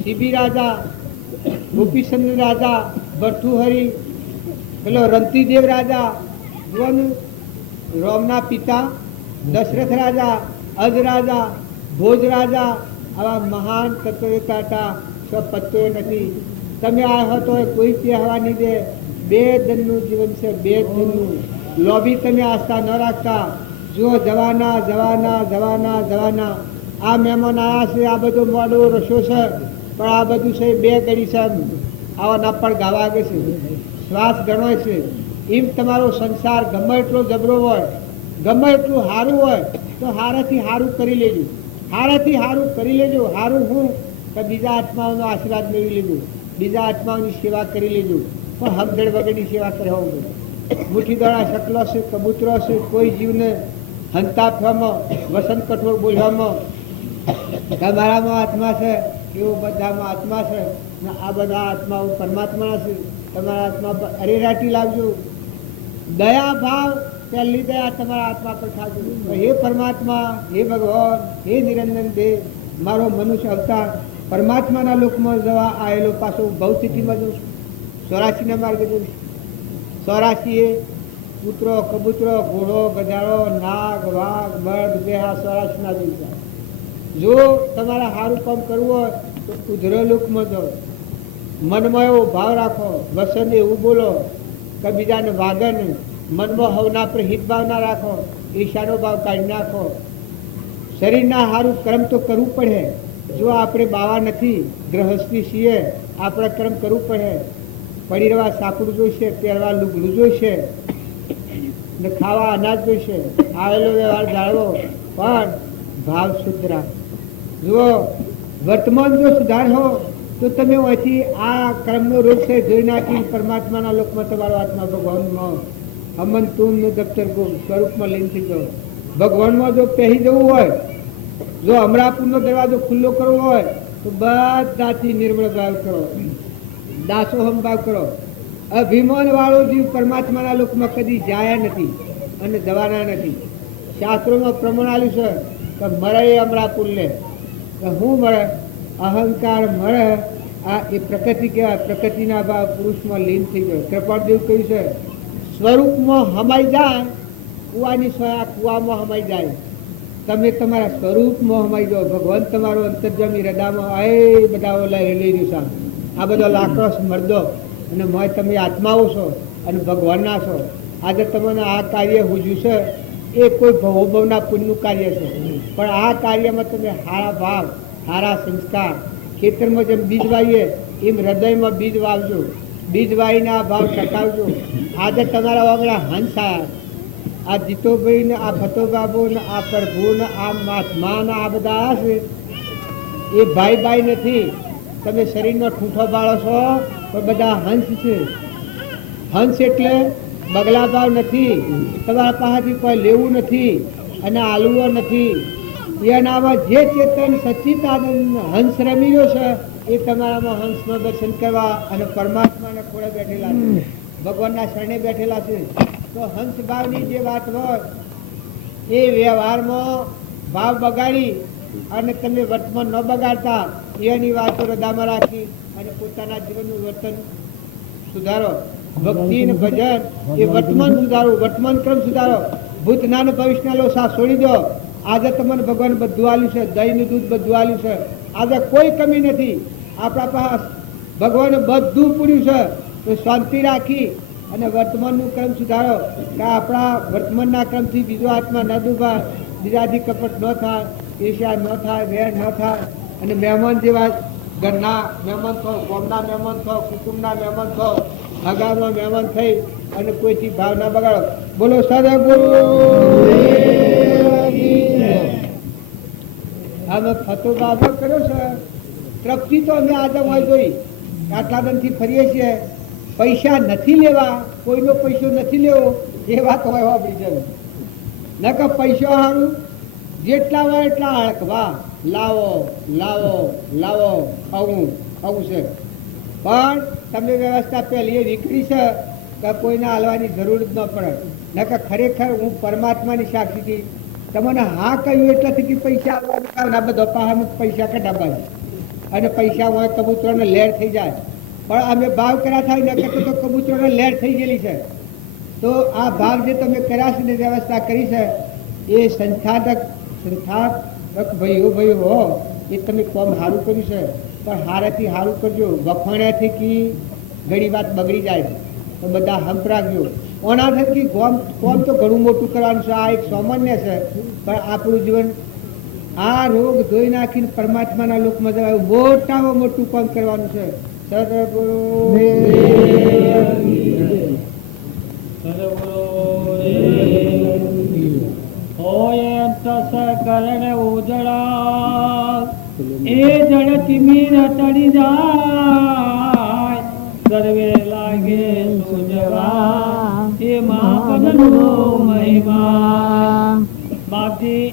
શિબી રાજા, ગોપીચંદ્ર રાજા, ભર્તુહરી, પેલો રંતીદેવ રાજા, રામના પિતા દશરથ રાજા, અજ રાજા, ભોજ રાજા, આવા મહાન તત્વવેતા હતા. પત્તો નથી. તમે આવ્યા તો કોઈ કહેવા નહીં દે. બે ધનનું જીવન છે, બે ધનનું. લોભી તમે આસ્થા ન રાખતા. જો જવાના જવાના જવાના જવાના. આ મહેમાન આવ્યા છે, આ બધો મોડો રસો છે, પણ આ બધું છે બે ઘડી છે. આવા ના પણ ગાવા આવે છે, શ્વાસ ગણો છે. એમ તમારો સંસાર ગમે એટલો જબરો હોય, ગમે એટલું સારું હોય, તો હારાથી સારું કરી લેજો. હારાથી સારું કરી લેજો. સારું હું તો બીજા આત્માઓનો આશીર્વાદ મેળવી લેજો, બીજા આત્માઓની સેવા કરી લેજો. પણ હમધડ વગરની સેવા કરવા મુઠ્ઠી દોડા શકલો છે, કબૂતરો છે, કોઈ જીવને હંતા થવામાં, વસંત કઠોળ બોલવામાં તમારામાં આત્મા છે, એવો બધામાં આત્મા છે. ને આ બધા આત્માઓ પરમાત્માના છે. તમારા આત્મા પર અરેરાટી લાવજો. દયા ભાવ, પહેલી દયા તમારા આત્મા પર ખાજો. હે પરમાત્મા, હે ભગવાન, હે નિરંજન દેવ, મારો મનુષ્ય અવતાર પરમાત્માના લોકમાં જવા આવેલો પાછો ભવસ્થિતિમાં જઉં છું. 84 માર્ગે જઉં છું. 84 કૂતરો, કબૂતરો, ઘોડો, ગધાડો, નાગ, વાઘ, બળદ, બેહા 84 ના દિવસ. જો તમારે સારું કામ કરવું હોય તો ઉધરો લોકમાં જાઓ. મનમાં એવો ભાવ રાખો, વસન એવું બોલો કે બીજાને વાગે નહીં. મનમાં હવના પર હિત ભાવ ના રાખો, ઈર્ષાનો ભાવ કાઢી નાખો. શરીરના સારું કર્મ તો કરવું પડે. જો આપણે બાવા નથી, ગ્રહસ્થી છીએ, આપણે કર્મ કરવું પડે. પડી રહેવા સાકડું જોઈશે, પહેરવા લુગડું જોઈશે, ને ખાવા અનાજ જોઈશે. આવેલો વ્યવહાર જાળવો, પણ ભાવ શુદ્ધ રાખો. જુઓ, વર્તમાન જો સુધારો તો તમે અહીંથી આ કર્મનો રોગ છે જોઈ નાખી પરમાત્માના લોકમાં તમારો આત્મા ભગવાનમાં અમન તુમનું દફતર સ્વરૂપમાં લીન થઈ જાઓ. ભગવાનમાં જો પહેરી જવું હોય, જો અમરાપુરનો દરવાજો ખુલ્લો કરવો હોય તો બધાથી નિર્મળ ભાવ કરો, દાસોહમ ભાવ કરો. અભિમાન વાળો જીવ પરમાત્માના લોકમાં કદી જાય નથી અને જવાના નથી. શાસ્ત્રોમાં પ્રમાણ આવ્યું છે કે મળે અમરાપુર લે, શું મળે? અહંકાર મળે. આ એ પ્રકૃતિ કહેવાય. પ્રકૃતિના ભાવ પુરુષમાં લીન થઈ ગયો. કૃપાળદેવ કહ્યું છે, સ્વરૂપમાં હમાઈ જાય, કુવાની સ્વયા કુવામાં હમાઈ જાય. તમે તમારા સ્વરૂપમાં હમાઈ જાઓ. ભગવાન તમારો અંતર્જામી હૃદયમાં એ બધા લઈ રહ્યું છે. આ બધો લાકડો મરદો અને મોય તમે આત્માઓ છો અને ભગવાનના છો. આજે તમને આ કાર્ય હુજ્યું છે એ કોઈ ભવોભવના પુણ્યનું કાર્ય છે, પણ આ કાર્યમાં તમે સારા ભાવ, સારા સંસ્કાર, ખેતરમાં જેમ બીજ વાવીએ એમ હૃદયમાં બીજ વાવજો, બીજ વાવીને આ ભાવ ટકાવજો. આજે તમારા વાગડા હંસ આયા, આ જીતોભાઈ ને આ ફતોબાબુ ને આ પ્રભુ ને આ મા ને આ બધા આવ્યા છે એ ભાઈ ભાઈ નથી. તમે શરીરનો ઠૂંઠો બાળો છો પણ બધા હંસ છે. હંસ એટલે બગલા ભાવ નથી, તમારા પાસેથી કોઈ લેવું નથી અને આલવો નથી. એનામાં જે ચેતન સચ્ચિદાનંદ હંસ રમી રહ્યો છે એ તમારામાં હંસનું દર્શન કરવા અને પરમાત્માને ખોળે બેઠેલા છે, ભગવાનના શરણે બેઠેલા છે. તો હંસ ભાવની જે વાત હોય એ વ્યવહારમાં ભાવ બગાડી અને તમે વર્તમાન ન બગાડતા એની વાતો હૃદયમાં રાખી અને પોતાના જીવનનું વર્તન સુધારો. ભક્તિ ને ભજન એ વર્તમાન સુધારો, વર્તમાન ક્રમ સુધારો. ભૂતના ને ભવિષ્યના લોસા છોડી દો. આજે તમને ભગવાન બધું આલ્યું છે, દહીંનું દૂધ બધું આલ્યું છે. આજે કોઈ કમી નથી આપણા પાસે, ભગવાને બધું પૂર્યું છે. તો શાંતિ રાખી અને વર્તમાનનું ક્રમ સુધારો કે આપણા વર્તમાનના ક્રમથી બીજો આત્મા ન ડૂબાય, બીજાથી કપટ ન થાય, ઈર્ષ્યા ન થાય, વેર ન થાય. અને મહેમાન જેવા ઘરના મહેમાન થો, ગામના મહેમાન થો, કુટુંબના મહેમાન થો, હગામાં મહેમાન થઈ અને કોઈથી ભાવ ના બગાડો. બોલો સદગુરુ. અમે ફતો બાબો કર્યો છે તરફથી તો અમે આજે હોય જોઈ આટલા દિનથી ફરીએ છીએ. પૈસા નથી લેવા, કોઈનો પૈસો નથી લેવો એ વાત હોય વાપરી જાય. ન કે પૈસો સારું જેટલા હોય એટલા હળકવા લાવો લાવો લાવો આવું આવું છે. પણ તમે વ્યવસ્થા પહેલી એ નીકળી છે કે કોઈને હાલવાની જરૂર જ ન પડે. ન કે ખરેખર હું પરમાત્માની સાક્ષીથી તમને હા કહ્યું એટલાથી કે પૈસા આવવાનું કારણ આ બધો પાહામાં પૈસા કઢાવવા અને પૈસા હોય કબૂતરોને લહેર થઈ જાય. પણ અમે ભાવ કર્યા થાય ન કરતો તો કબૂતરોને લહેર થઈ ગયેલી છે. તો આ ભાવ જે તમે કર્યા છે ને વ્યવસ્થા કરી છે એ સંસ્થાપક ભાઈઓ હો એ તમે કોમ સારું કર્યું છે. પણ હારેથી સારું કરજો, વખોણ્યાથી કી ઘણી વાત બગડી જાય તો બધા હંપ રાખજો. ઓના થકી કોમ તો ઘણું મોટું કરવાનું છે, આ એક સામાન્ય છે. પણ આપણું જીવન આ રોગ ધોઈ નાખીને પરમાત્માના લોકમાં જવાનું મોટામાં મોટું કામ કરવાનું છે. એ જળ તિમિર તડી જાય, સર્વે લાગે સુજવા એ મહાપદનો મહિમા. બાપજી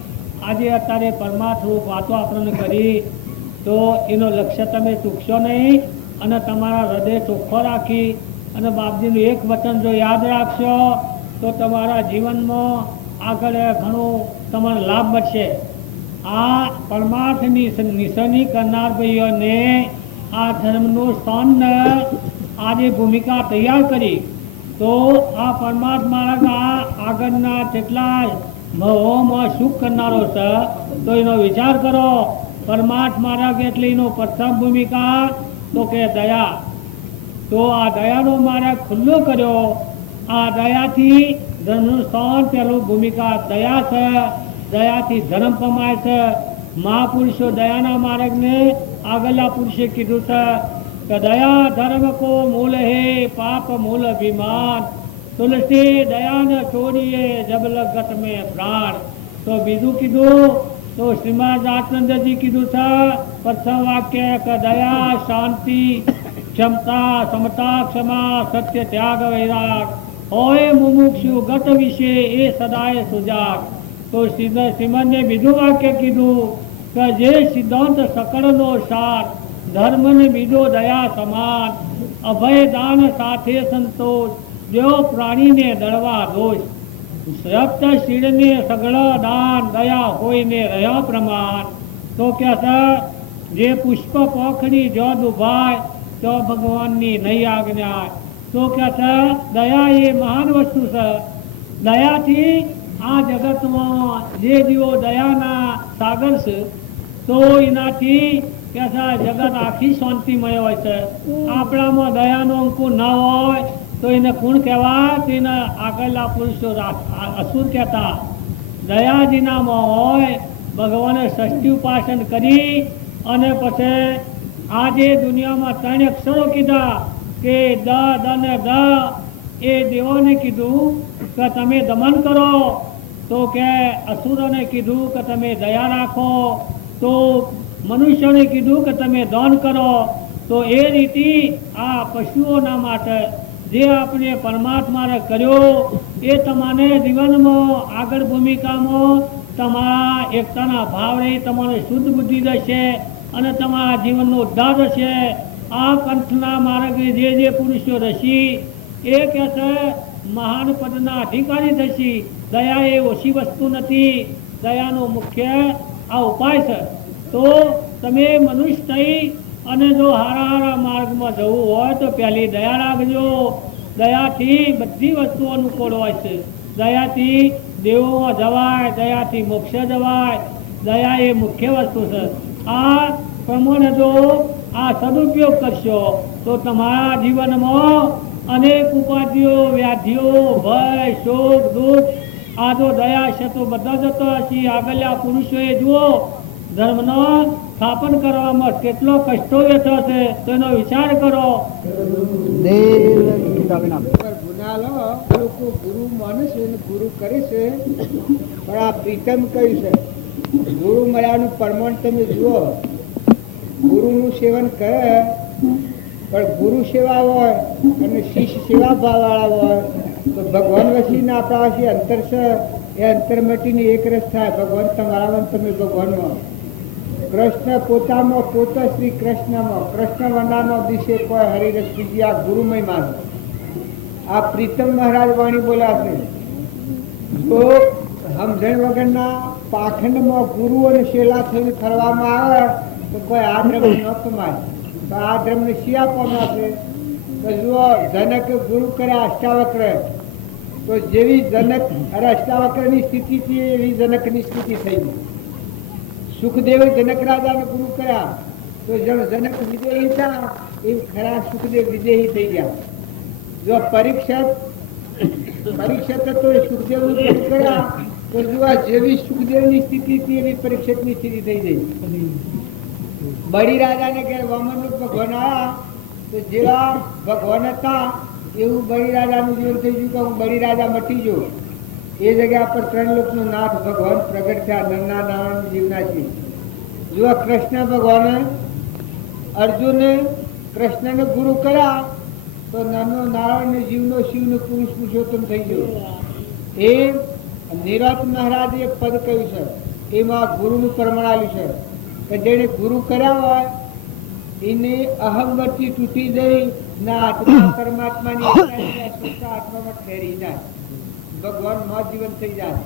આજે અત્યારે પરમાત્મા વાતો આપણને કરી તો એનો લક્ષ્ય તમે ચૂકશો નહીં અને તમારા હૃદય ચોખ્ખો રાખી અને બાપજીનું એક વચન જો યાદ રાખશો તો તમારા જીવનમાં આગળ ઘણું તમને લાભ મળશે. આ પરમાર્થની નિશાની કરનાર ભાઈઓને આ ધર્મનું સ્થાન આજે ભૂમિકા તૈયાર કરી તો આ પરમાત્મા આગળના જેટલા મહોમાં સુખ કરનારો છે તો એનો વિચાર કરો. પરમાત્મા માર્ગ એટલે એનો પ્રથમ ભૂમિકા તો કે દયા. તો આ દયાનો માર્ગ ખુલ્લો કર્યો. આ દયાથી ધર્મનું સ્થાન પહેલું ભૂમિકા દયા છે. દયાથી ધર્મ કમાય છે. મહાપુરુષો દયાના માર્ગને આગળના પુરુષે કીધું છે કે દયા ધર્મ કો મૂલ હે પાપ મૂલ અભિમાન, તુલસી દયા ન છોડીએ જબ લગત મેં પ્રાણ. તો બીજું કીધું તો શ્રીમદ આત્મનંદજી કીધું છે પ્રથમ વાક્ય કે દયા શાંતિ ક્ષમતા સમતા ક્ષમા સત્ય ત્યાગ વૈરાગ હોય મુમુક્ષુ ગત વિશે એ સદાય સુજાગ. તો શ્રીમદને બીજું વાક્ય કીધું કે જે સિદ્ધાંત સકળનો સાર ધર્મને બીજો દયા સમાન, અભય દાન સાથે સંતોષ જેવો પ્રાણીને દળવા દોષ, સપ્ત શીળને સગળ દાન દયા હોઈને રહ્યા પ્રમાણ. તો કે જે પુષ્પ પોખડી જો દુભાય તો ભગવાનની નહીં આજ્ઞા. તો કે દયા એ મહાન વસ્તુ છે. દયાથી આ જગતમાં જે જીવો દયાના સાગર છે તો એનાથી કે જગત આખી શાંતિમય હોય છે. આપણામાં દયાનો અંકુર ન હોય તો એને કોણ કહેવાય? તો એને આગળના પુરુષો અસુર કહેતા. દયાજીનામાં હોય ભગવાને ષષ્ઠી ઉપાસન કરી અને પછી આજે દુનિયામાં 3 અક્ષરો કીધા કે દ ને દ. એ દેવોને કીધું કે તમે દમન કરો, તો કે અસુરોને કીધું કે તમે દયા રાખો, તો મનુષ્યોને કીધું કે તમે દાન કરો. તો એ રીતે આ પશુઓના માટે જે આપણે પરમાત્માને કર્યો એ તમારે જીવનમાં આગળ ભૂમિકામાં તમારા એકતાના ભાવ રહી, તમારે શુદ્ધ બુદ્ધિ રહેશે અને તમારા જીવનનો ઉદ્ધાર થશે. આ કંઠના માર્ગે જે પુરુષો રહેશે એ કહે છે મહાન પદના અધિકારી થશે. દયા એ ઓછી વસ્તુ નથી, દયાનો મુખ્ય આ ઉપાય છે. તો તમે મનુષ્ય થઈ અને જો હારા માર્ગમાં જવું હોય તો પહેલી દયા રાખજો. દયાથી બધી વસ્તુ અનુકૂળ હોય છે. દયાથી દેવોમાં જવાય, દયાથી મોક્ષ જવાય. દયા એ મુખ્ય વસ્તુ છે. આ પ્રમાણે જો આ સદુપયોગ કરશો તો તમારા જીવનમાં અનેક ઉપાધિઓ, વ્યાધિઓ, ભય, શોક, દુઃખ આ જો દયા છે તો બધા જતો હશે. આગળના પુરુષોએ જુઓ ધર્મનો સ્થાપન કરવામાં કેટલો કષ્ટો વેઠો છે, તો એનો વિચાર કરો. ગુના લો લોકો ગુરુ માને છે ને ગુરુ કરે છે, પણ આ પ્રીતમ કયું છે? ગુરુ મળ્યાનું પ્રમાણ તમે જુઓ. ગુરુનું સેવન કરે પણ ગુરુ સેવા હોય અને શિષ્ય સેવા ભાવવાળા હોય તો ભગવાન વસીને આપણા વસી અંતર છે એ અંતર મટીને એક રસ થાય. ભગવાન તમારામાં, તમે ભગવાનમાં. કૃષ્ણ પોતામાં, પોતા શ્રી કૃષ્ણમાં, કૃષ્ણ વંદાનો દિશે કોઈ હરિરસ બીજી. આ ગુરુમય માનો. આ પ્રીતમ મહારાજ વાણી બોલ્યા છે. તો સમજણ વગરના પાખંડમાં ગુરુ અને શેલા થઈને ફરવામાં આવે તો કોઈ આ ધર્મ ન કમાય. તો આ ધર્મને શી આપવામાં છે? તો જુઓ, જનક ગુરુ કરે અષ્ટાવક્ર, તો જેવી જનક અરે અષ્ટાવક્રની સ્થિતિ થી એવી જનકની સ્થિતિ થઈ ગઈ. સુખદેવે જનક રાજાને ગુરુ કર્યા તો જનક વિદેહી હતા, એ ખરા સુખદેવ વિદેહી થઈ ગયા. જો પરીક્ષિત હતો એ સુખદેવનું ગુરુ કર્યા તો જો જેવી સુખદેવની સ્થિતિ હતી એવી પરીક્ષિતની સ્થિતિ થઈ ગઈ. બળી રાજાને ઘેર વામનરૂપ ભગવાન આવ્યા તો જેવા ભગવાન હતા એવું બળી રાજાનું જીવન થઈ ગયું કે હું બળી રાજા મટી ગયો. એ જગ્યા પર 3 લોકનો નાથ ભગવાન પ્રગટ થયા, નરના નારાયણ જીવના છે. જો કૃષ્ણ ભગવાને અર્જુને કૃષ્ણને ગુરુ કર્યા તો નરનો નારાયણ જીવનો શિવનો પુરુષ પુરુષોત્તમ થઈ ગયો. એ નિરત મહારાજે પદ કહ્યું છે, એમાં ગુરુનું પ્રમાણ આવ્યું છે કે જેને ગુરુ કર્યા હોય એને અહંવર્તી તૂટી જઈ ના આત્મા પરમાત્માની આત્મામાં ઠેરી જાય, ભગવાન માં જીવન થઈ જાય.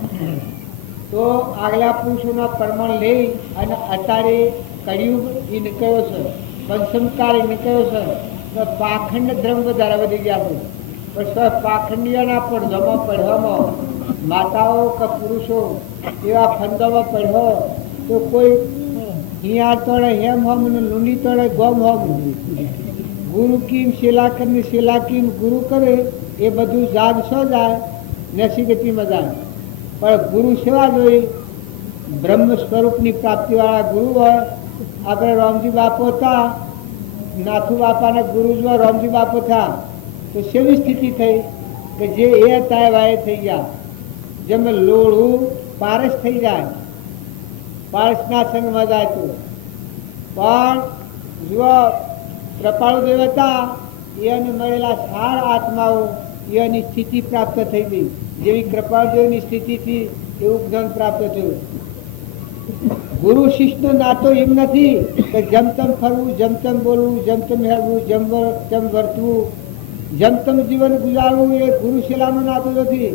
તો આગલા પુરુષોના પ્રમાણ લઈ અને અત્યારે કળિયુગ એ નીકળ્યો છે, પંચમકાળ એ નીકળ્યો છે. તો પાખંડ ધર્મ વધારે વધી ગયા છે. પણ પાખંડિયાના પણ જમા પડવામાં માતાઓ કે પુરુષો એવા ફંદામાં પડ્યો તો કોઈ હિયાર તોડે હેમ હોમ ને લૂંડી તોડે ગોમ હોમ. ગુરુ કીમ શેલાકર ને શેલાકીમ ગુરુ કરે એ બધું જાગ સો જાય, નસીગતિમાં જાય. પણ ગુરુ સેવા જોઈ બ્રહ્મ સ્વરૂપની પ્રાપ્તિવાળા ગુરુ હોય. આપણે રામજી બાપુ હતા, નાથુ બાપાના ગુરુ જો રામજી બાપુ થયા તો સેવી સ્થિતિ થઈ કે જે એ હતા વાય થઈ ગયા. જેમ લોળું પારસ થઈ જાય, પારસના સંગમાં જાય તો. પણ જો કૃપાળુ દેવતા એને મળેલા 4 આત્માઓ એની સ્થિતિ પ્રાપ્ત થઈ ગઈ. જેવી કૃપાળુદેવની સ્થિતિથી એવું જ્ઞાન પ્રાપ્ત થયું. ગુરુ શિષ્યનો નાતો એમ નથી કે જેમ તેમ ફરવું, જેમ તેમ બોલવું, જેમ તેમ હેરવું, જેમ વર્તવું, જેમ તેમ જીવન ગુજારવું. એ ગુરુશેલાનો નાતો નથી.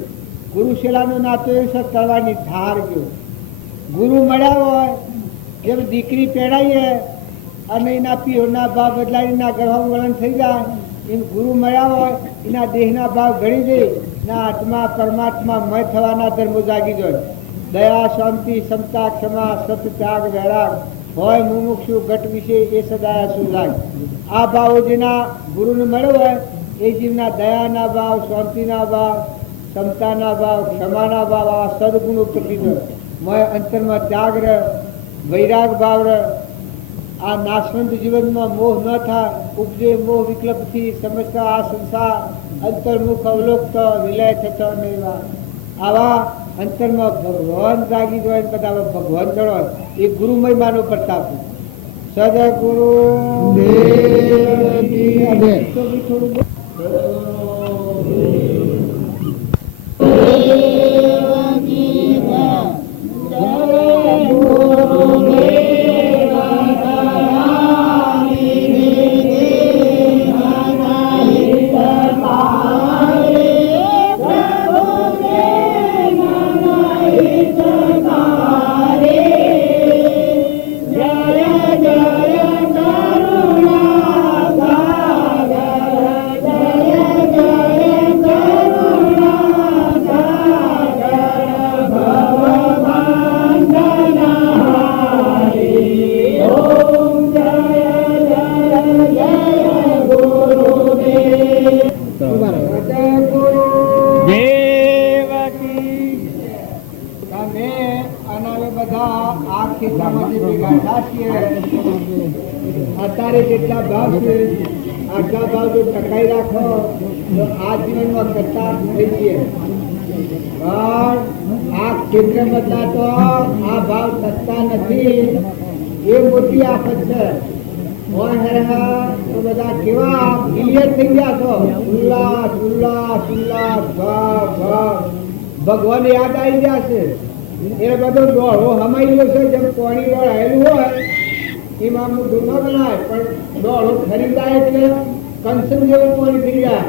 ગુરુશેલાનો નાતો એ છે તળવાની ધાર ગયો. ગુરુ મળ્યા હોય જેમ દીકરી પેડાઈએ અને એના પીઓના ભાવ બદલાય, એના ગર્ભ વલણ થઈ જાય, એમ ગુરુ મળ્યા હોય એના દેહના ભાવ ઘડી જાય, ના આત્મા પરમાત્મા મય થવાના ધર્મો જાગી જાય. દયા, શાંતિ, સમતા, ક્ષમા, સત, ત્યાગ, વૈરાગ હોય મુમુક્ષુ ઘટ વિશે એ સદાય સુજાય. આ ભાવો જેના ગુરુને મળ્યો હોય એ જીવના દયાના ભાવ, શાંતિના ભાવ, ક્ષમતાના ભાવ, ક્ષમાના ભાવ, આ સદગુણો પ્રતિનો અંતરમાં ત્યાગ રહે, વૈરાગ ભાવ રહે. આ નાશવંત જીવનમાં મોહ ન થાય, ઉપજે મોહ વિકલ્પથી સમસ્ત આ સંસાર અંતર્મુખ અવલોકત વિલય થતો નહીં. આવા અંતરમાં ભગવાન જાગી જાય, બધા ભગવાન જણો એ ગુરુ મહિમાનો પ્રતાપ. સદગુરુ અત્યારે જેટલા ભાવ છે આટલા ભાવ જો ટકાઈ રાખો તો આ જીવનમાં કરતા થઈ છીએ. પણ આ ક્ષેત્ર બધા તો આ ભાવ સસ્તા નથી, એ મોટી આફત છે. તો બધા કેવા ક્લિયર થઈ ગયા છો, ઉલ્લાસ ઉલ્લાસ ઉલ્લાસ, ભાવ ભાવ, ભગવાન યાદ આવી ગયા છે. એ બધો દોડો હમાઈ ગયો છે. જેમ પાણી દોડાયેલું હોય એમાં મોઢું ન ગણાય, પણ દોડો ખરીદાય એટલે કંચન જેવું પાણી થઈ જાય.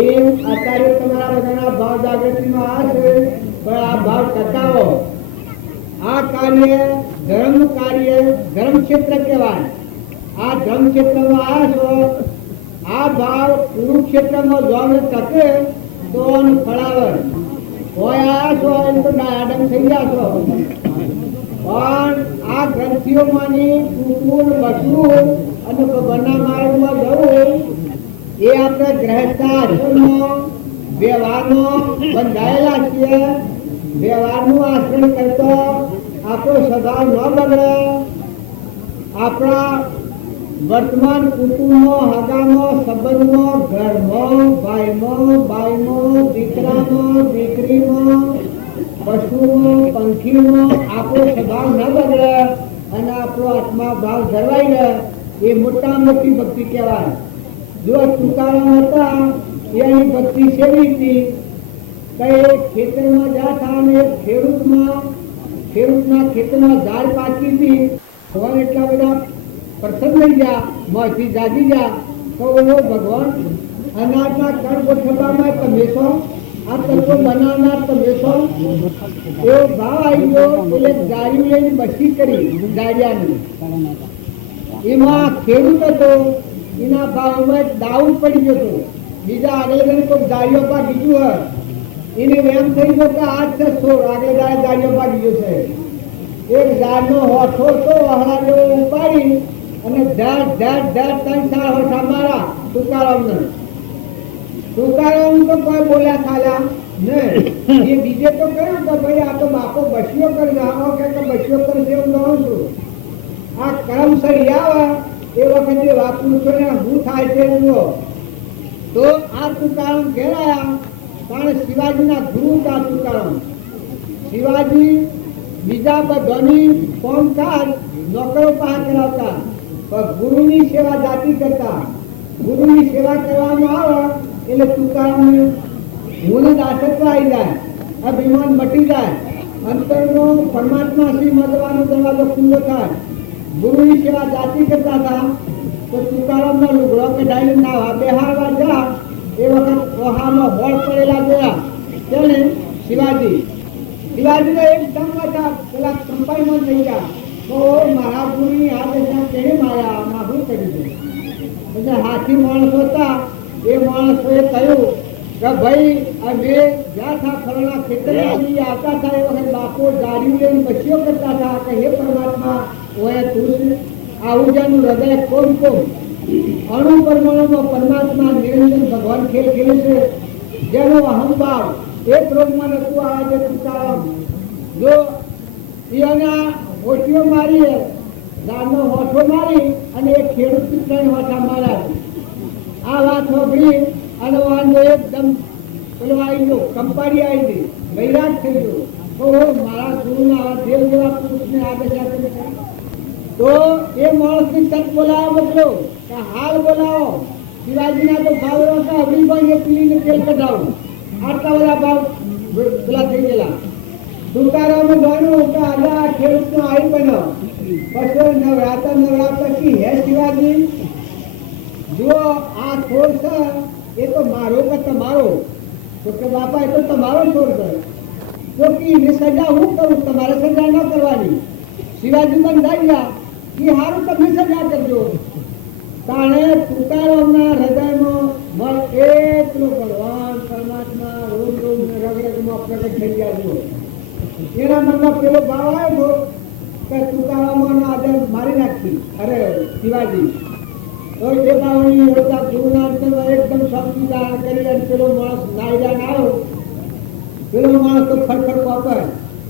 એમ અત્યારે તમારા બધાના ભાવ જાગૃતિમાં આ છે, પણ આ ભાવ ટકાવો. આ કાર્ય ધર્મ કાર્ય ધર્મ ક્ષેત્ર કહેવાય. આ ધર્મ ક્ષેત્રમાં આ છો, આ ભાવ કુરુક્ષેત્રમાં જોવાનું ટકે તો ફળાવર હોય. આ છો એમ તો ડાયાડમ થઈ ગયા છો. પણ આ ગ્રંથિઓમાંની તૂટવું બચવું અને ભગવાનના માર્ગમાં જવું એ આપણે ગ્રહસ્થાશ્રમમાં વ્યવહારમાં બંધાયેલા છીએ. વ્યવહારનું આચરણ કરતો આપણો સ્વભાવ ન બગડે. આપણા વર્તમાન કુટુંબમાં, હગામાં, સંબંધમાં, ઘરમાં, ભાઈમાં, બાઈમાં, દીકરામાં, દીકરીમાં, પશુમાં, પંખીમાં આપણો સ્વભાવ ન બગડે અને આપણો આત્મા ભાવ જળવાઈ રહે, એ મોટા મોટી ભક્તિ કહેવાય. જો તુકારામ હતા એની ભક્તિ સેવી હતી. કઈ ખેતરમાં જાતા અને ખેડૂતના ખેતરમાં ઝાડ પાકી હતી. ભગવાન એટલા બધા પ્રસન્ન થઈ ગયા, મોંથી જાગી ગયા. તો ભગવાન અનાજના કણ ગોઠવવામાં તમે છો, આ તત્વો બનાવનાર તમે છો. એવો ભાવ આવી ગયો એટલે ગાડીઓ લઈને બચી કરી ગાડિયાની. એમાં ખેડૂત હતો, એના ભાવમાં ડાઉન પડી ગયો હતો. બીજા આગળ કોઈ ગાડીઓ પર બીજું હોય એને એમ થઈ ગયો કે આ છે સોળ, આગળ ગાડીઓ પર બીજું છે. એક ઝાડનો હોઠો તો વહાલા જેવો ઉપાડી અને ઝાડ 3-4 હોઠા મારા તુકારામને. તુકારામ તો કોઈ બોલ્યા ખાલા નહીં. એ બીજે તો કહ્યું કે ભાઈ આ તો બાપો બસીઓ કરી આવો કે બસીઓ કરશે એવું કહું છું. આ કરમસરી આવે એ વખતે વાપુરુષોને શું થાય છે તો આ તુકારામ કહેવાયા. કારણ શિવાજીના ગુરુ હતા તુકારામ. શિવાજી બીજા બધાની કામકાજ નોકરો પાસે કરાવતા, પણ ગુરુની સેવા જાતિ કરતા. ગુરુની સેવા કરવામાં આવે એટલે તુકારામને હું દાસત્વ આવી જાય, અભિમાન મટી જાય, અંતરનો પરમાત્મા શ્રી મળવાનો દરવાજો ખુલ્લો થાય. ગુરુની સેવા જાતિ કરતા હતા તો તુકારામના લુગડો કઢાઈને નાવા બેહારવા જા એ વખત વહામાં હોળ પડેલા જોયા. તેને શિવાજીને એકદમ હતા પેલા સંપાઈમાં થઈ ગયા. તો મારા ગુરુની આ દશા કેને માર્યા, આમાં શું કરી દે. એટલે હાથી માણસો હતા, એ માણસોએ કહ્યું કે ભાઈ આ બે જ્યાં થા ફળના ખેતરમાંથી આવતા હતા એ વખત બાપો ગાડી લઈને બચીઓ કરતા હતા કે હે પરમાત્મા ઓએ તું આવું જાનું હૃદય કોમ કોમ અણુ પરમાણુમાં પરમાત્મા નિરંજન ભગવાન ખેલ ખેલે છે, જેનો અહંભાવ એક રોગમાં નતું આવે છે તુકારામ. જો એના ઓછીઓ મારી દાળનો હોઠો મારી અને એક ખેડૂત 3 હોઠા માર્યા. આ વાત સાંભળી અને વાંધો એકદમ પેલો આવી ગયો, કંપાડી આવી ગઈ, વૈરાગ થઈ ગયો. ઓહો, મારા ગુરુના આવા દેવ જેવા પુરુષને આગળ સાથે તો એ માણસની તક બોલાવો મોકલો કે હાલ બોલાવો. શિવાજીના તો ભાવ હતા, અભી પણ એ પીને તેલ કઢાવું. આટલા બધા ભાવ પેલા થઈ ગયેલા. તુકારામે જાણ્યું કે આજે આ ખેડૂતનો આવી બન્યો. પછી નવરાત્ર પછી હે શિવાજી, જુઓ આ છોડ છે એ તો મારો કે તમારો? તો કે બાપા એ તો તમારો છોડ છે. તો કે એની સજા હું કરું, તમારે સજા ન કરવાની. શિવાજી બંધાઈ ગયા કે હારું તમે સજા કરજો. તાણે તુકારામના હૃદયમાં મન એટલું ભગવાન પરમાત્મા રોમ રોમ રગરગમાં પ્રગટ થઈ ગયા છે. એના મનમાં પેલો ભાવ આવ્યો કે તુકારામનો આજે મારી નાખી. અરે શિવાજી તો એ ભાવની હોતા ગુરુનાથ એકદમ શક્તિ ધારણ કરી અને પેલો માણસ નાયરા ના આવ્યો. પેલો માણસ તો ખડખડ વાપર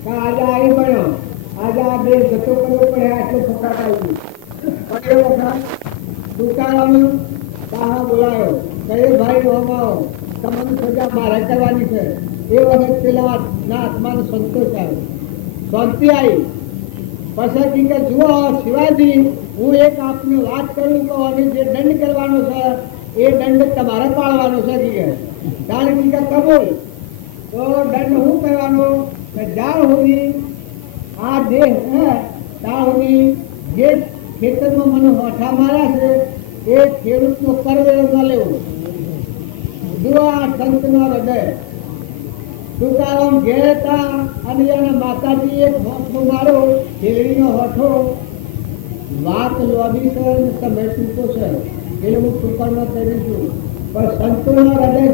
કે આજે આવી બન્યો, આજે આ દેહ જતો કરવો પડે, આટલો ફકાટ આવી. પણ એ વખત તુકારામ તાહા બોલાયો કે ભાઈ હોમાઓ, તમને સજા મારે કરવાની છે. એ વખત પેલા ના આત્માનો સંતોષ આવ્યો, શાંતિ આવી. પછી કે જુઓ શિવાજી, હું એક આપને વાત કરું કે અમે જે દંડ કરવાનો છે એ દંડ તમારે પાળવાનો છે. કારણ કે કબૂલ. તો દંડ હું કરવાનો કે જ્યાં સુધી આ દેહ હે ત્યાં સુધી જે ખેતરમાં મને હોઠા માર્યા છે એ ખેડૂતનો કરવેરો ન લેવો. જુઓ આ સંતનો હૃદય. તુકારામ ઘેર હતા અને એના માતાજી એક હોઠો મારો, ખેલડીનો હોઠો. વાત લોબી છે, સમય ટૂંકો છે એટલે હું ટૂંકામાં કરી છું. પણ સંતોના હૃદય